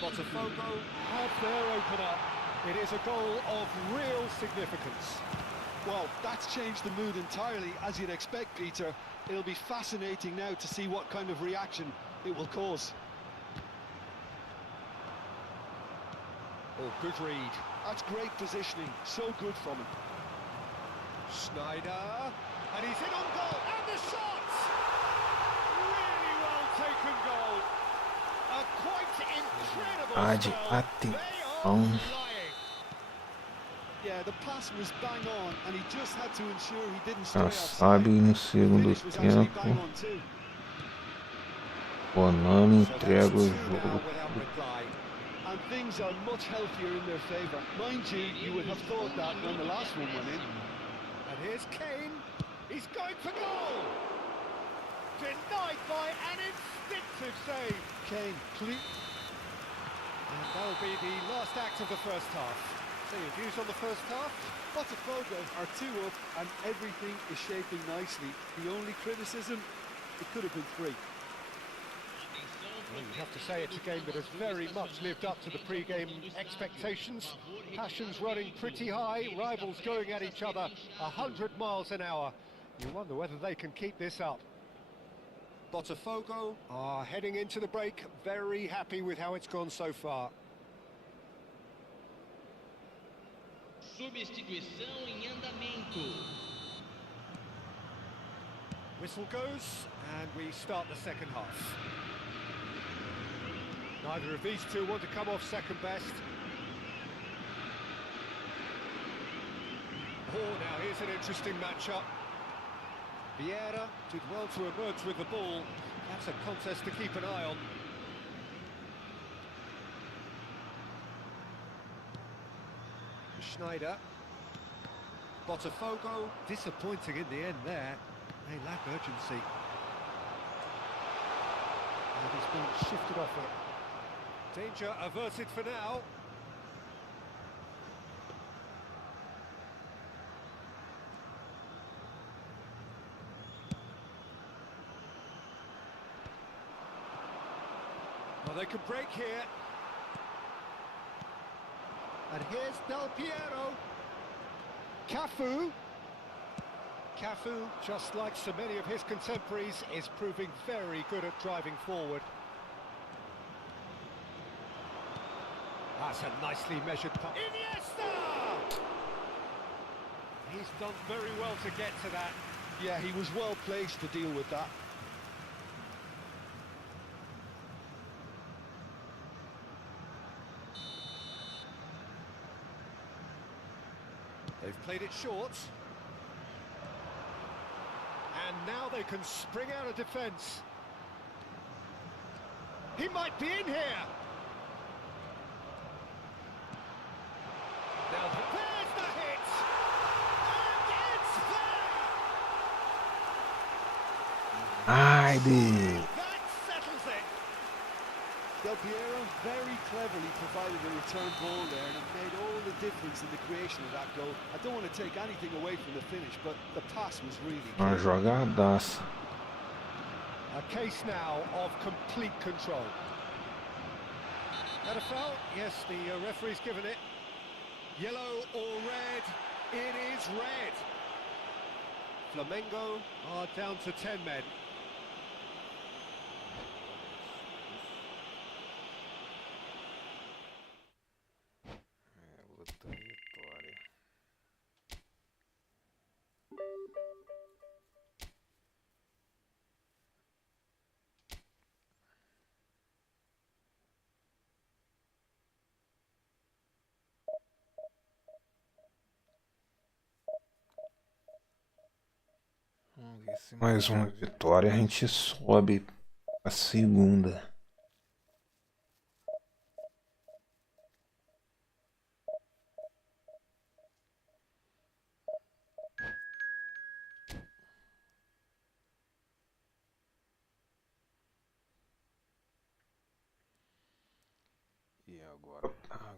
Botafogo have their opener. It is a goal of real significance. Well, that's changed the mood entirely, as you'd expect, Peter. It'll be fascinating now to see what kind of reaction it will cause. Oh, good read. That's great positioning. So good from him. Schneider. And he's in on goal. And the shot! Really well taken goal. A quite incredible De spell. They are atenção. flying. Yeah, the pass was bang on, and he just had to ensure he didn't stray Sabe, offside. no The segundo finish was actually tempo, bang on too. Bonano So entrega that's o two now jogo. without reply. And things are much healthier in their favour. Mind you, you would have thought that when the last one went in. And here's Kane. He's going for goal. Denied by an instinctive save. Kane, And that'll be the last act of the first half. So your views on the first half? Botafogo are 2 up, and everything is shaping nicely. The only criticism, it could have been 3. Well, you have to say it's a game that has very much lived up to the pre-game expectations. Passions running pretty high, rivals going at each other 100 miles an hour. You wonder whether they can keep this up. Botafogo are heading into the break, very happy with how it's gone so far. Substituição em andamento. Whistle goes, and we start the second half. Neither of these two want to come off second best. Oh, now here's an interesting matchup. Vieira did well to emerge with the ball. That's a contest to keep an eye on. Schneider. Botafogo, disappointing in the end there. They lack urgency. And he's been shifted off it. Danger averted for now. Well, they could break here. And here's Del Piero. Cafu. Cafu, just like so many of his contemporaries, is proving very good at driving forward. That's a nicely measured pass. Iniesta! He's done very well to get to that. Yeah, he was well placed to deal with that. They've played it short. And now they can spring out of defence. He might be in here. Now there's the hit. And it's there. Ai, That settles it. Del Piero very cleverly provided a return ball there, and it made all the difference in the creation of that goal. I don't want to take anything away from the finish, but the pass was really uma clear. jogadaça. A case now of complete control. That a foul? Yes, the referee's given it. Yellow or red? It is red. Flamengo are down to 10 men. Luta vitória. Vamos ver se mais uma vitória a gente sobe a segunda.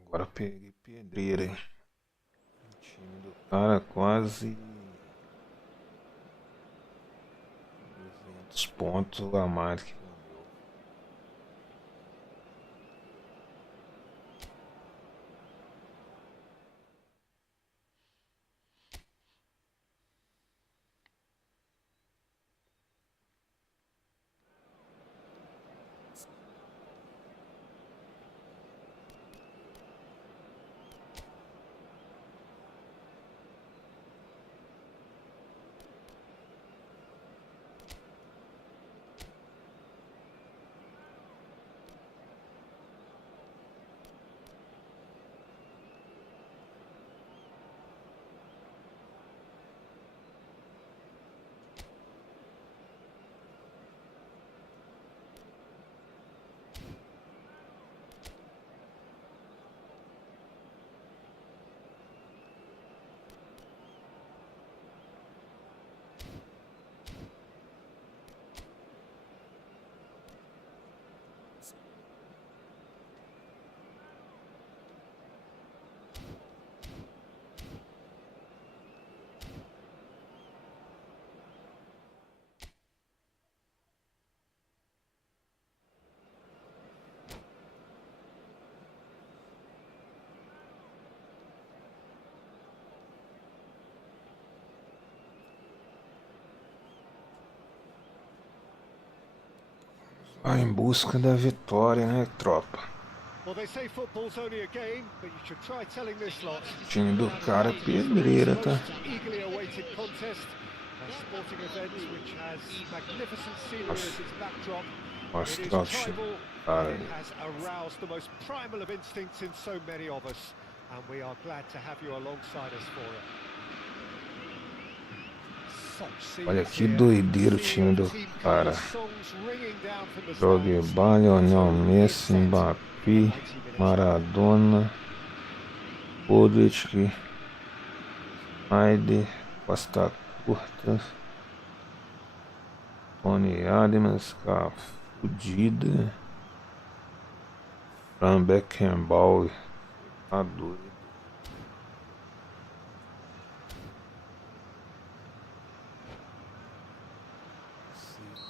Agora peguei pedreira, hein? O time do cara quase 200 pontos a mais que o meu. Vai em busca da vitória, né, tropa? Well, they say football's only a game, but you should try telling this lot. O time do cara é pedreira, tá? Eagerly awaited contest, a sporting event which has magnificent scenery as its backdrop. It is Mostrar o time tribal, do cara and it aí. has aroused the most primal of instincts in so many of us, and we are glad to have you alongside us for it. Olha que doideira o time do cara. Drogba, Lionel Messi, Mbappé, Maradona, Modric, Snyder, Costa Curta, Tony Adams, cara fudida, Fran Beckenbauer, tá doido.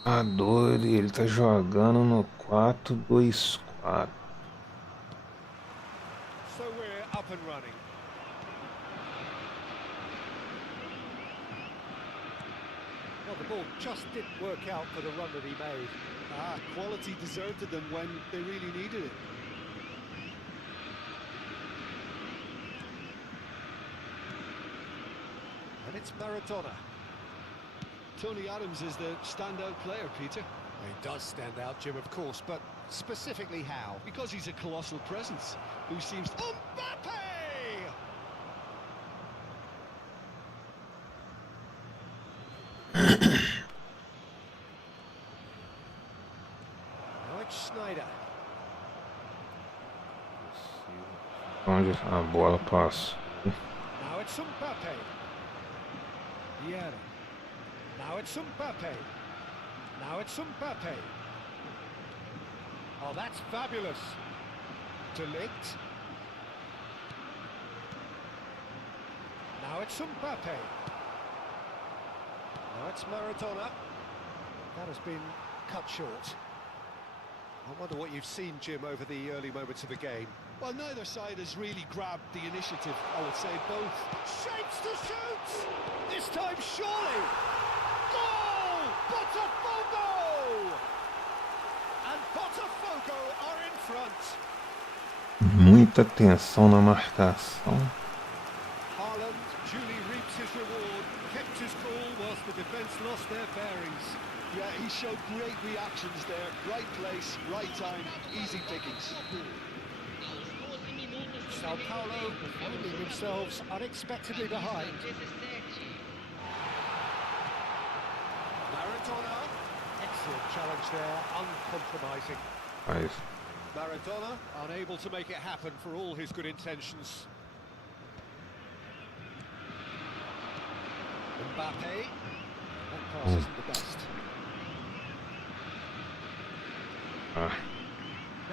Tá doido, e ele tá jogando no 4-2-4. So we're up and running. Well, the ball just didn't work out for the run that he made. Quality deserted them when they really needed it. And it's Maradona. Tony Adams is the standout player, Peter. He does stand out, Jim, of course, but specifically how? Because he's a colossal presence who seems... Mbappe! Now it's Snyder. Onde a bola passa. Now it's Mbappe. Vieira. Now it's Mbappe. Now it's Mbappe. Oh, that's fabulous. Delict. Now it's Mbappe. Now it's Maradona. That has been cut short. I wonder what you've seen, Jim, over the early moments of the game. Well, neither side has really grabbed the initiative, I would say both. Shapes to shoot! This time, surely! Goal! Botafogo! And Botafogo are in front. Muita atenção na marcação. Haaland duly reaps his reward, kept his cool whilst the defence lost their bearings. Yeah, he showed great reactions there. Right place, right time, easy pickings. Sao Paulo finding themselves unexpectedly behind. Maradona, excellent challenge there, uncompromising. Mas Maradona unable to make it happen for all his good intentions. Mbappe, that pass isn't the best.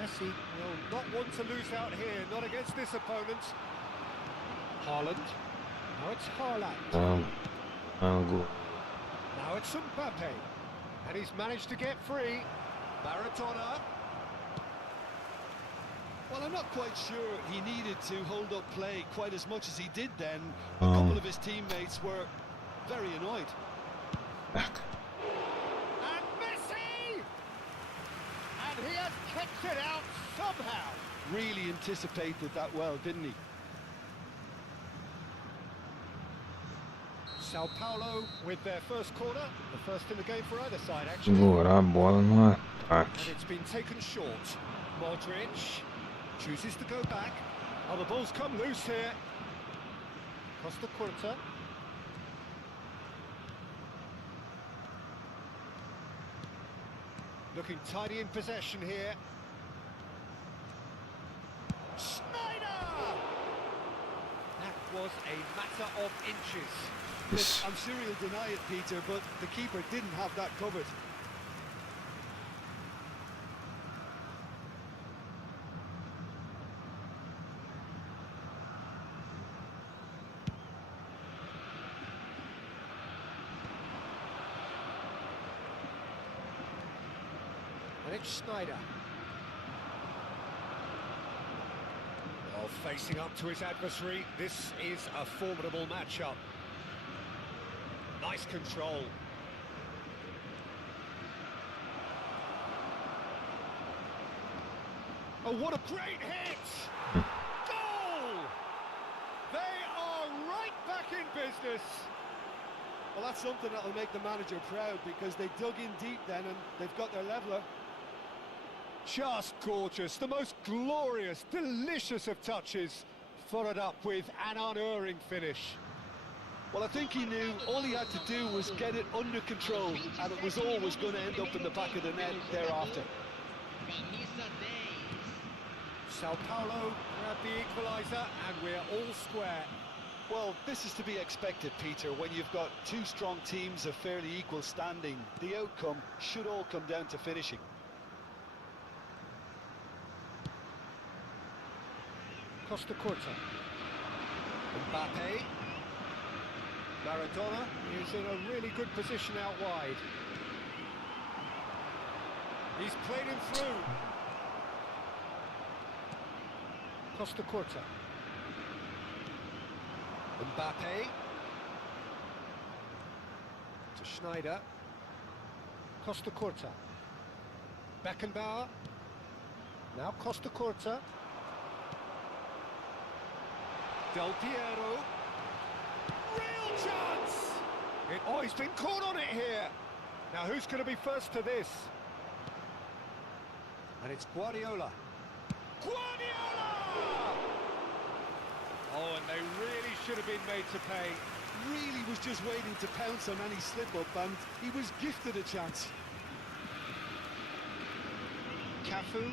Messi will not want to lose out here, not against this opponent. Haaland. Now it's Haaland. Ângulo. Now it's Mbappe. And he's managed to get free. Maradona. Well, I'm not quite sure he needed to hold up play quite as much as he did then. A couple of his teammates were very annoyed. Caraca. And Messi! And he has kicked it out somehow. Really anticipated that well, didn't he? Sao Paulo with their first corner, the first in the game for either side actually. Segurar a bola no And ataque. it's been taken short. Modric chooses to go back. Oh, the ball's come loose here. Costa Curta. Looking tidy in possession here. Schneider! That was a matter of inches. Isso. I'm sure he'll deny it, Peter, but the keeper didn't have that covered. And it's Schneider. Well, facing up to his adversary, this is a formidable matchup. Nice control. Oh, what a great hit! Goal! They are right back in business. Well, that's something that'll make the manager proud because they dug in deep then and they've got their leveller. Just gorgeous, the most glorious, delicious of touches, followed up with an unerring finish. Well, I think he knew all he had to do was get it under control, and it was always going to end up in the back of the net thereafter. Camisa 10. Sao Paulo grab the equaliser, and we're all square. Well, this is to be expected, Peter, when you've got two strong teams of fairly equal standing. The outcome should all come down to finishing. Costa Curta. Mbappe. Maradona is in a really good position out wide. He's played him through. Costa Curta. Mbappe. To Schneider. Costa Curta. Beckenbauer. Now Costa Curta. Del Piero. Real chance! Oh, he's been caught on it here. Now, who's going to be first to this? And it's Guardiola. Guardiola! Oh, and they really should have been made to pay. Really was just waiting to pounce on any slip-up, and he was gifted a chance. Cafu.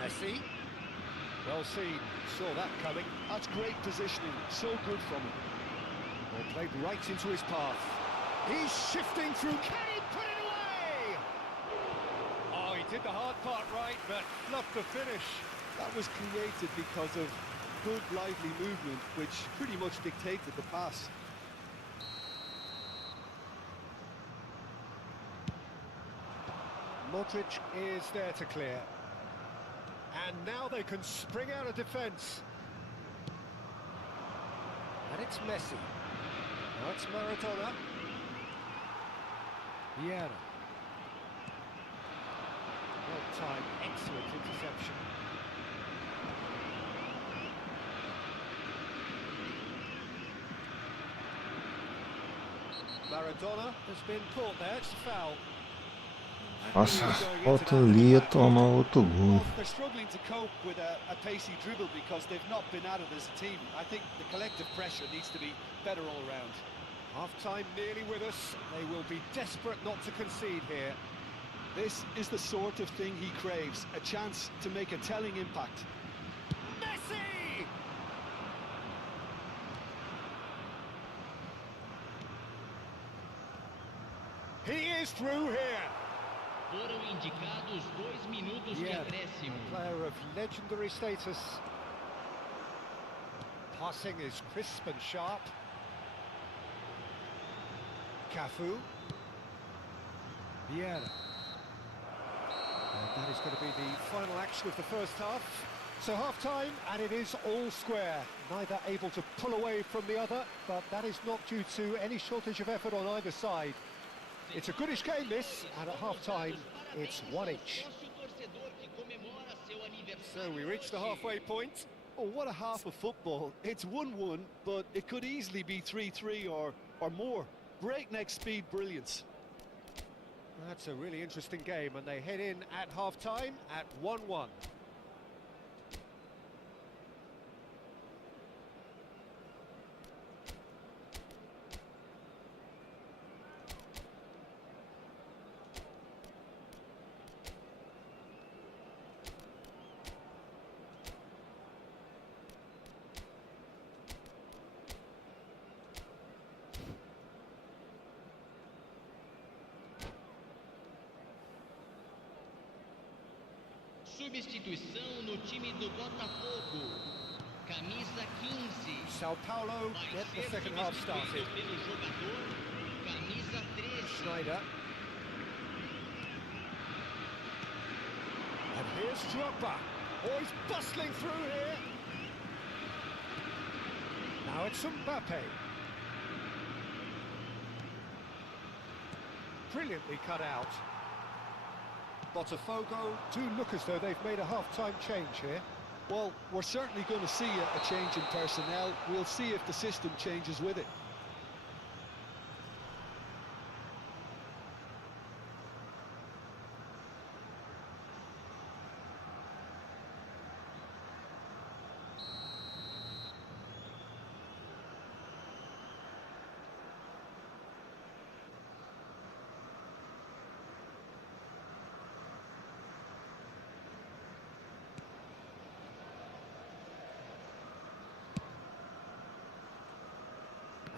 Messi. Well seen, saw that coming. That's great positioning, so good from him. Well, played right into his path. He's shifting through, can he put it away? Oh, he did the hard part right, but fluffed the finish. That was created because of good, lively movement, which pretty much dictated the pass. Modric is there to clear. And now they can spring out of defence. And it's Messi. Now it's Maradona. Vieira. Well timed, excellent interception. Maradona has been caught there, it's a foul. Nossa, falta ali ia tomar outro gol. They're struggling to cope with a pacey dribble because they've not been at it as a team. I think the collective pressure needs to be better all round. Half-time nearly with us. They will be desperate not to concede here. This is the sort of thing he craves, a chance to make a telling impact. Messi! He is through here. Foram indicados 2 minutos de Yeah, acréscimo. a player of legendary status. Passing is crisp and sharp. Cafu. Vieira. And that is going to be the final action of the first half. So half-time, and it is all square. Neither able to pull away from the other, but that is not due to any shortage of effort on either side. It's a goodish game, this, and at half-time, it's one each. So we reached the halfway point. Oh, what a half of football. It's 1-1, but it could easily be 3-3 or more. Breakneck speed brilliance. That's a really interesting game, and they head in at half-time at 1-1. Substituição no time do Botafogo. Camisa 15. Sao Paulo Vai get the ser second half started. substituído pelo jogador camisa 13. Schneider. And here's Drogba. Oh, he's bustling through here. Now it's Mbappe. Brilliantly cut out. Botafogo do look as though they've made a half-time change here. Well, we're certainly going to see a change in personnel. We'll see if the system changes with it.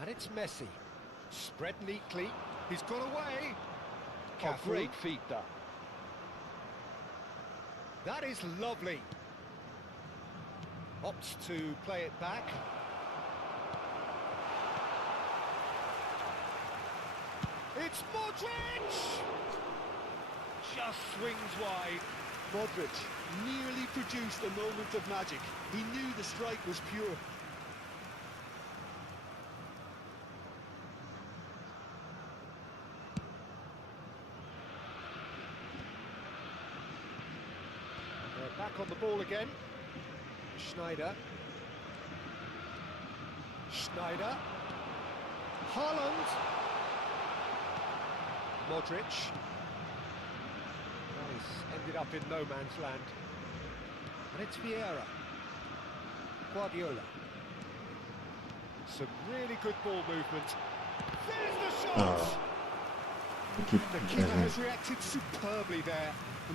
And it's Messi. Spread neatly. He's got away. Oh, Cafu. great feat, that. That is lovely. Opts to play it back. It's Modric! Just swings wide. Modric nearly produced a moment of magic. He knew the strike was pure. They're back on the ball again. Schneider. Schneider. Haaland. Modric. That is ended up in no man's land. And it's Vieira. Guardiola. Some really good ball movement. There's the shot! The keeper has reacted superbly there.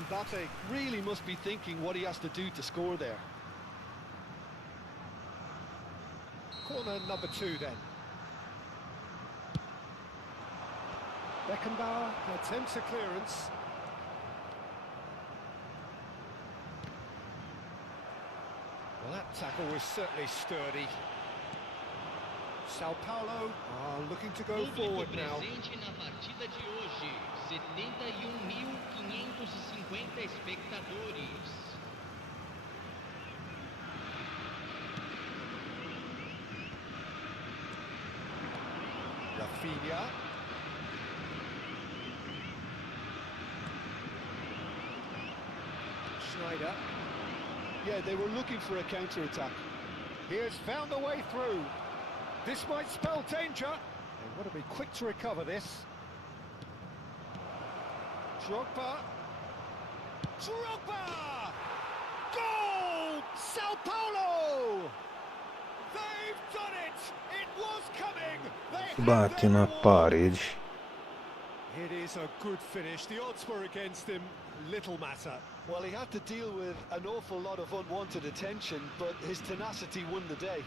Mbappe really must be thinking what he has to do to score there. Corner number 2 then. Beckenbauer attempts a clearance. Well, that tackle was certainly sturdy. Sao Paulo are looking to go Público forward now. presente na partida de hoje, 71.550 espectadores. Rafinha. Schneider. Yeah, they were looking for a counter-attack. He has found a way through. This might spell danger. They want to be quick to recover this. Drogba. Drogba! Goal! Sao Paulo! They've done it! It was coming! They had Bate their na reward. parede. It is a good finish. The odds were against him. Little matter. Well, he had to deal with an awful lot of unwanted attention, but his tenacity won the day.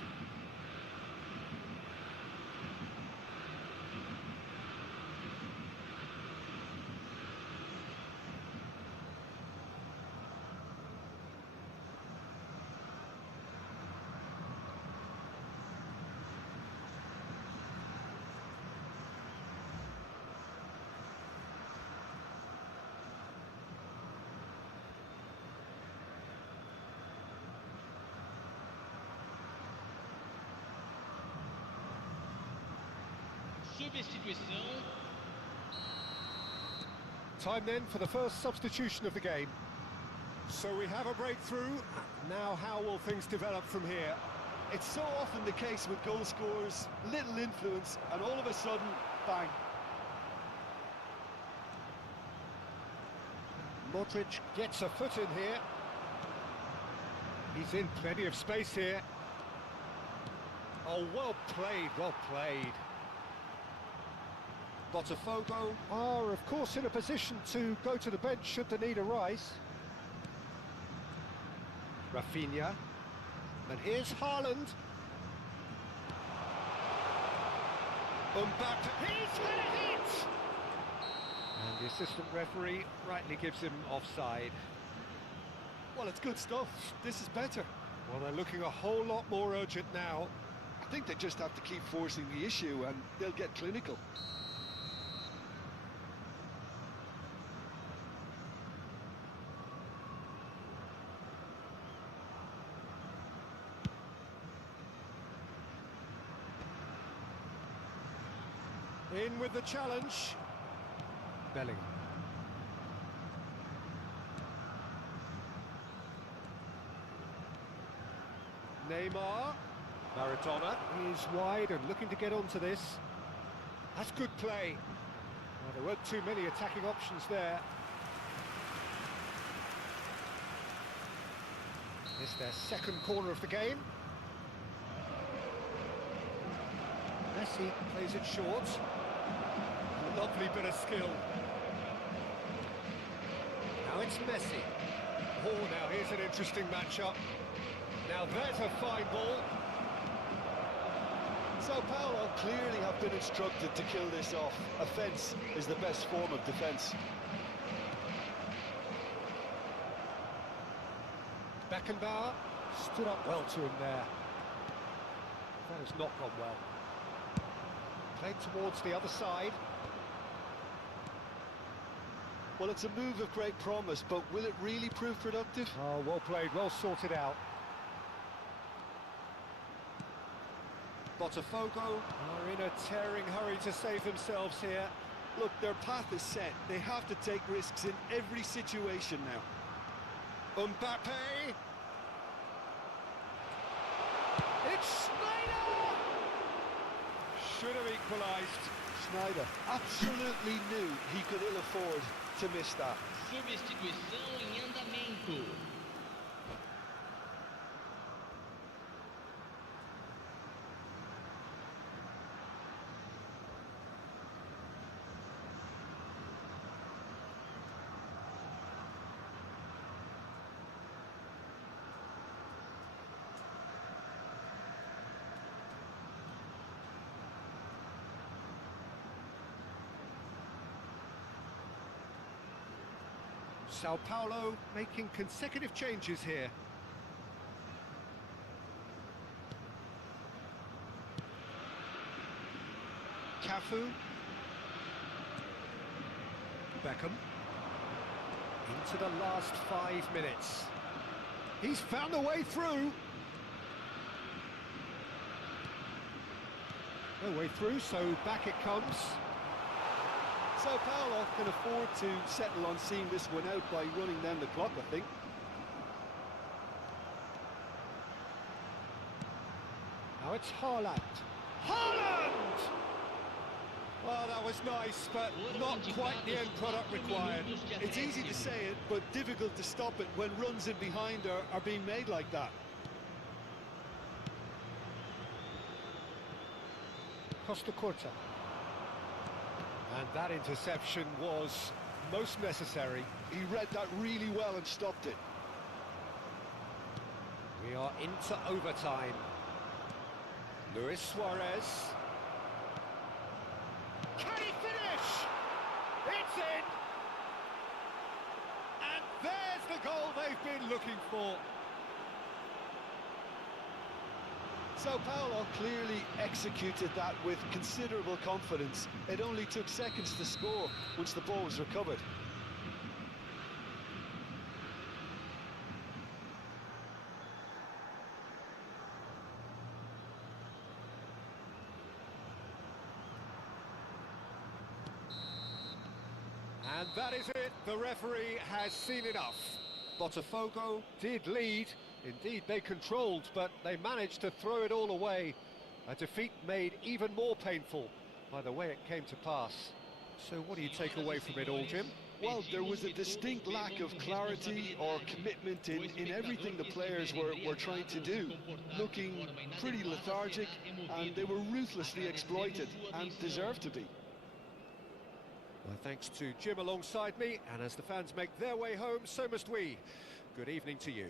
substituição. Time then for the first substitution of the game. So we have a breakthrough. Now how will things develop from here? It's so often the case with goal scorers, little influence, and all of a sudden, bang. Modric gets a foot in here. He's in plenty of space here. Oh, well played, well played. Botafogo are, of course, in a position to go to the bench should the need arise. Rafinha. And here's Haaland. Mbappe. He's hit it! And the assistant referee rightly gives him offside. Well, it's good stuff. This is better. Well, they're looking a whole lot more urgent now. I think they just have to keep forcing the issue and they'll get clinical. In with the challenge. Bellingham. Neymar. Maradona is wide and looking to get onto this. That's good play. Well, there weren't too many attacking options there. It's their second corner of the game. Messi plays it short. Lovely bit of skill. Now it's Messi. Oh, now here's an interesting matchup. Now there's a fine ball. Sao Paulo clearly have been instructed to kill this off. Offence is the best form of defence. Beckenbauer stood up well to him there. That has not gone well. Played towards the other side. Well, it's a move of great promise, but will it really prove productive? Oh, well played, well sorted out. Botafogo are in a tearing hurry to save themselves here. Look, their path is set. They have to take risks in every situation now. Mbappe! It's Schneider! Should have equalised. Schneider absolutely knew he could ill afford to miss that. Substituição em andamento. Sao Paulo making consecutive changes here. Cafu. Beckham. Into the last 5 minutes. He's found a way through. No way through, so back it comes. Sao Paulo can afford to settle on seeing this one out by running down the clock, I think. Now it's Haaland. Haaland! Oh, that was nice, but not quite the end product required. It's easy to say it, but difficult to stop it when runs in behind are being made like that. Costa Corta. And that interception was most necessary. He read that really well and stopped it. We are into overtime. Luis Suarez. Can he finish? It's in! And there's the goal they've been looking for. Sao Paulo clearly executed that with considerable confidence. It only took seconds to score once the ball was recovered. And that is it. The referee has seen enough. Botafogo did lead. Indeed, they controlled, but they managed to throw it all away. A defeat made even more painful by the way it came to pass. So what do you take away from it all, Jim? Well, there was a distinct lack of clarity or commitment in everything the players were trying to do. Looking pretty lethargic, and they were ruthlessly exploited, and deserved to be. Well, thanks to Jim alongside me, and as the fans make their way home, so must we. Good evening to you.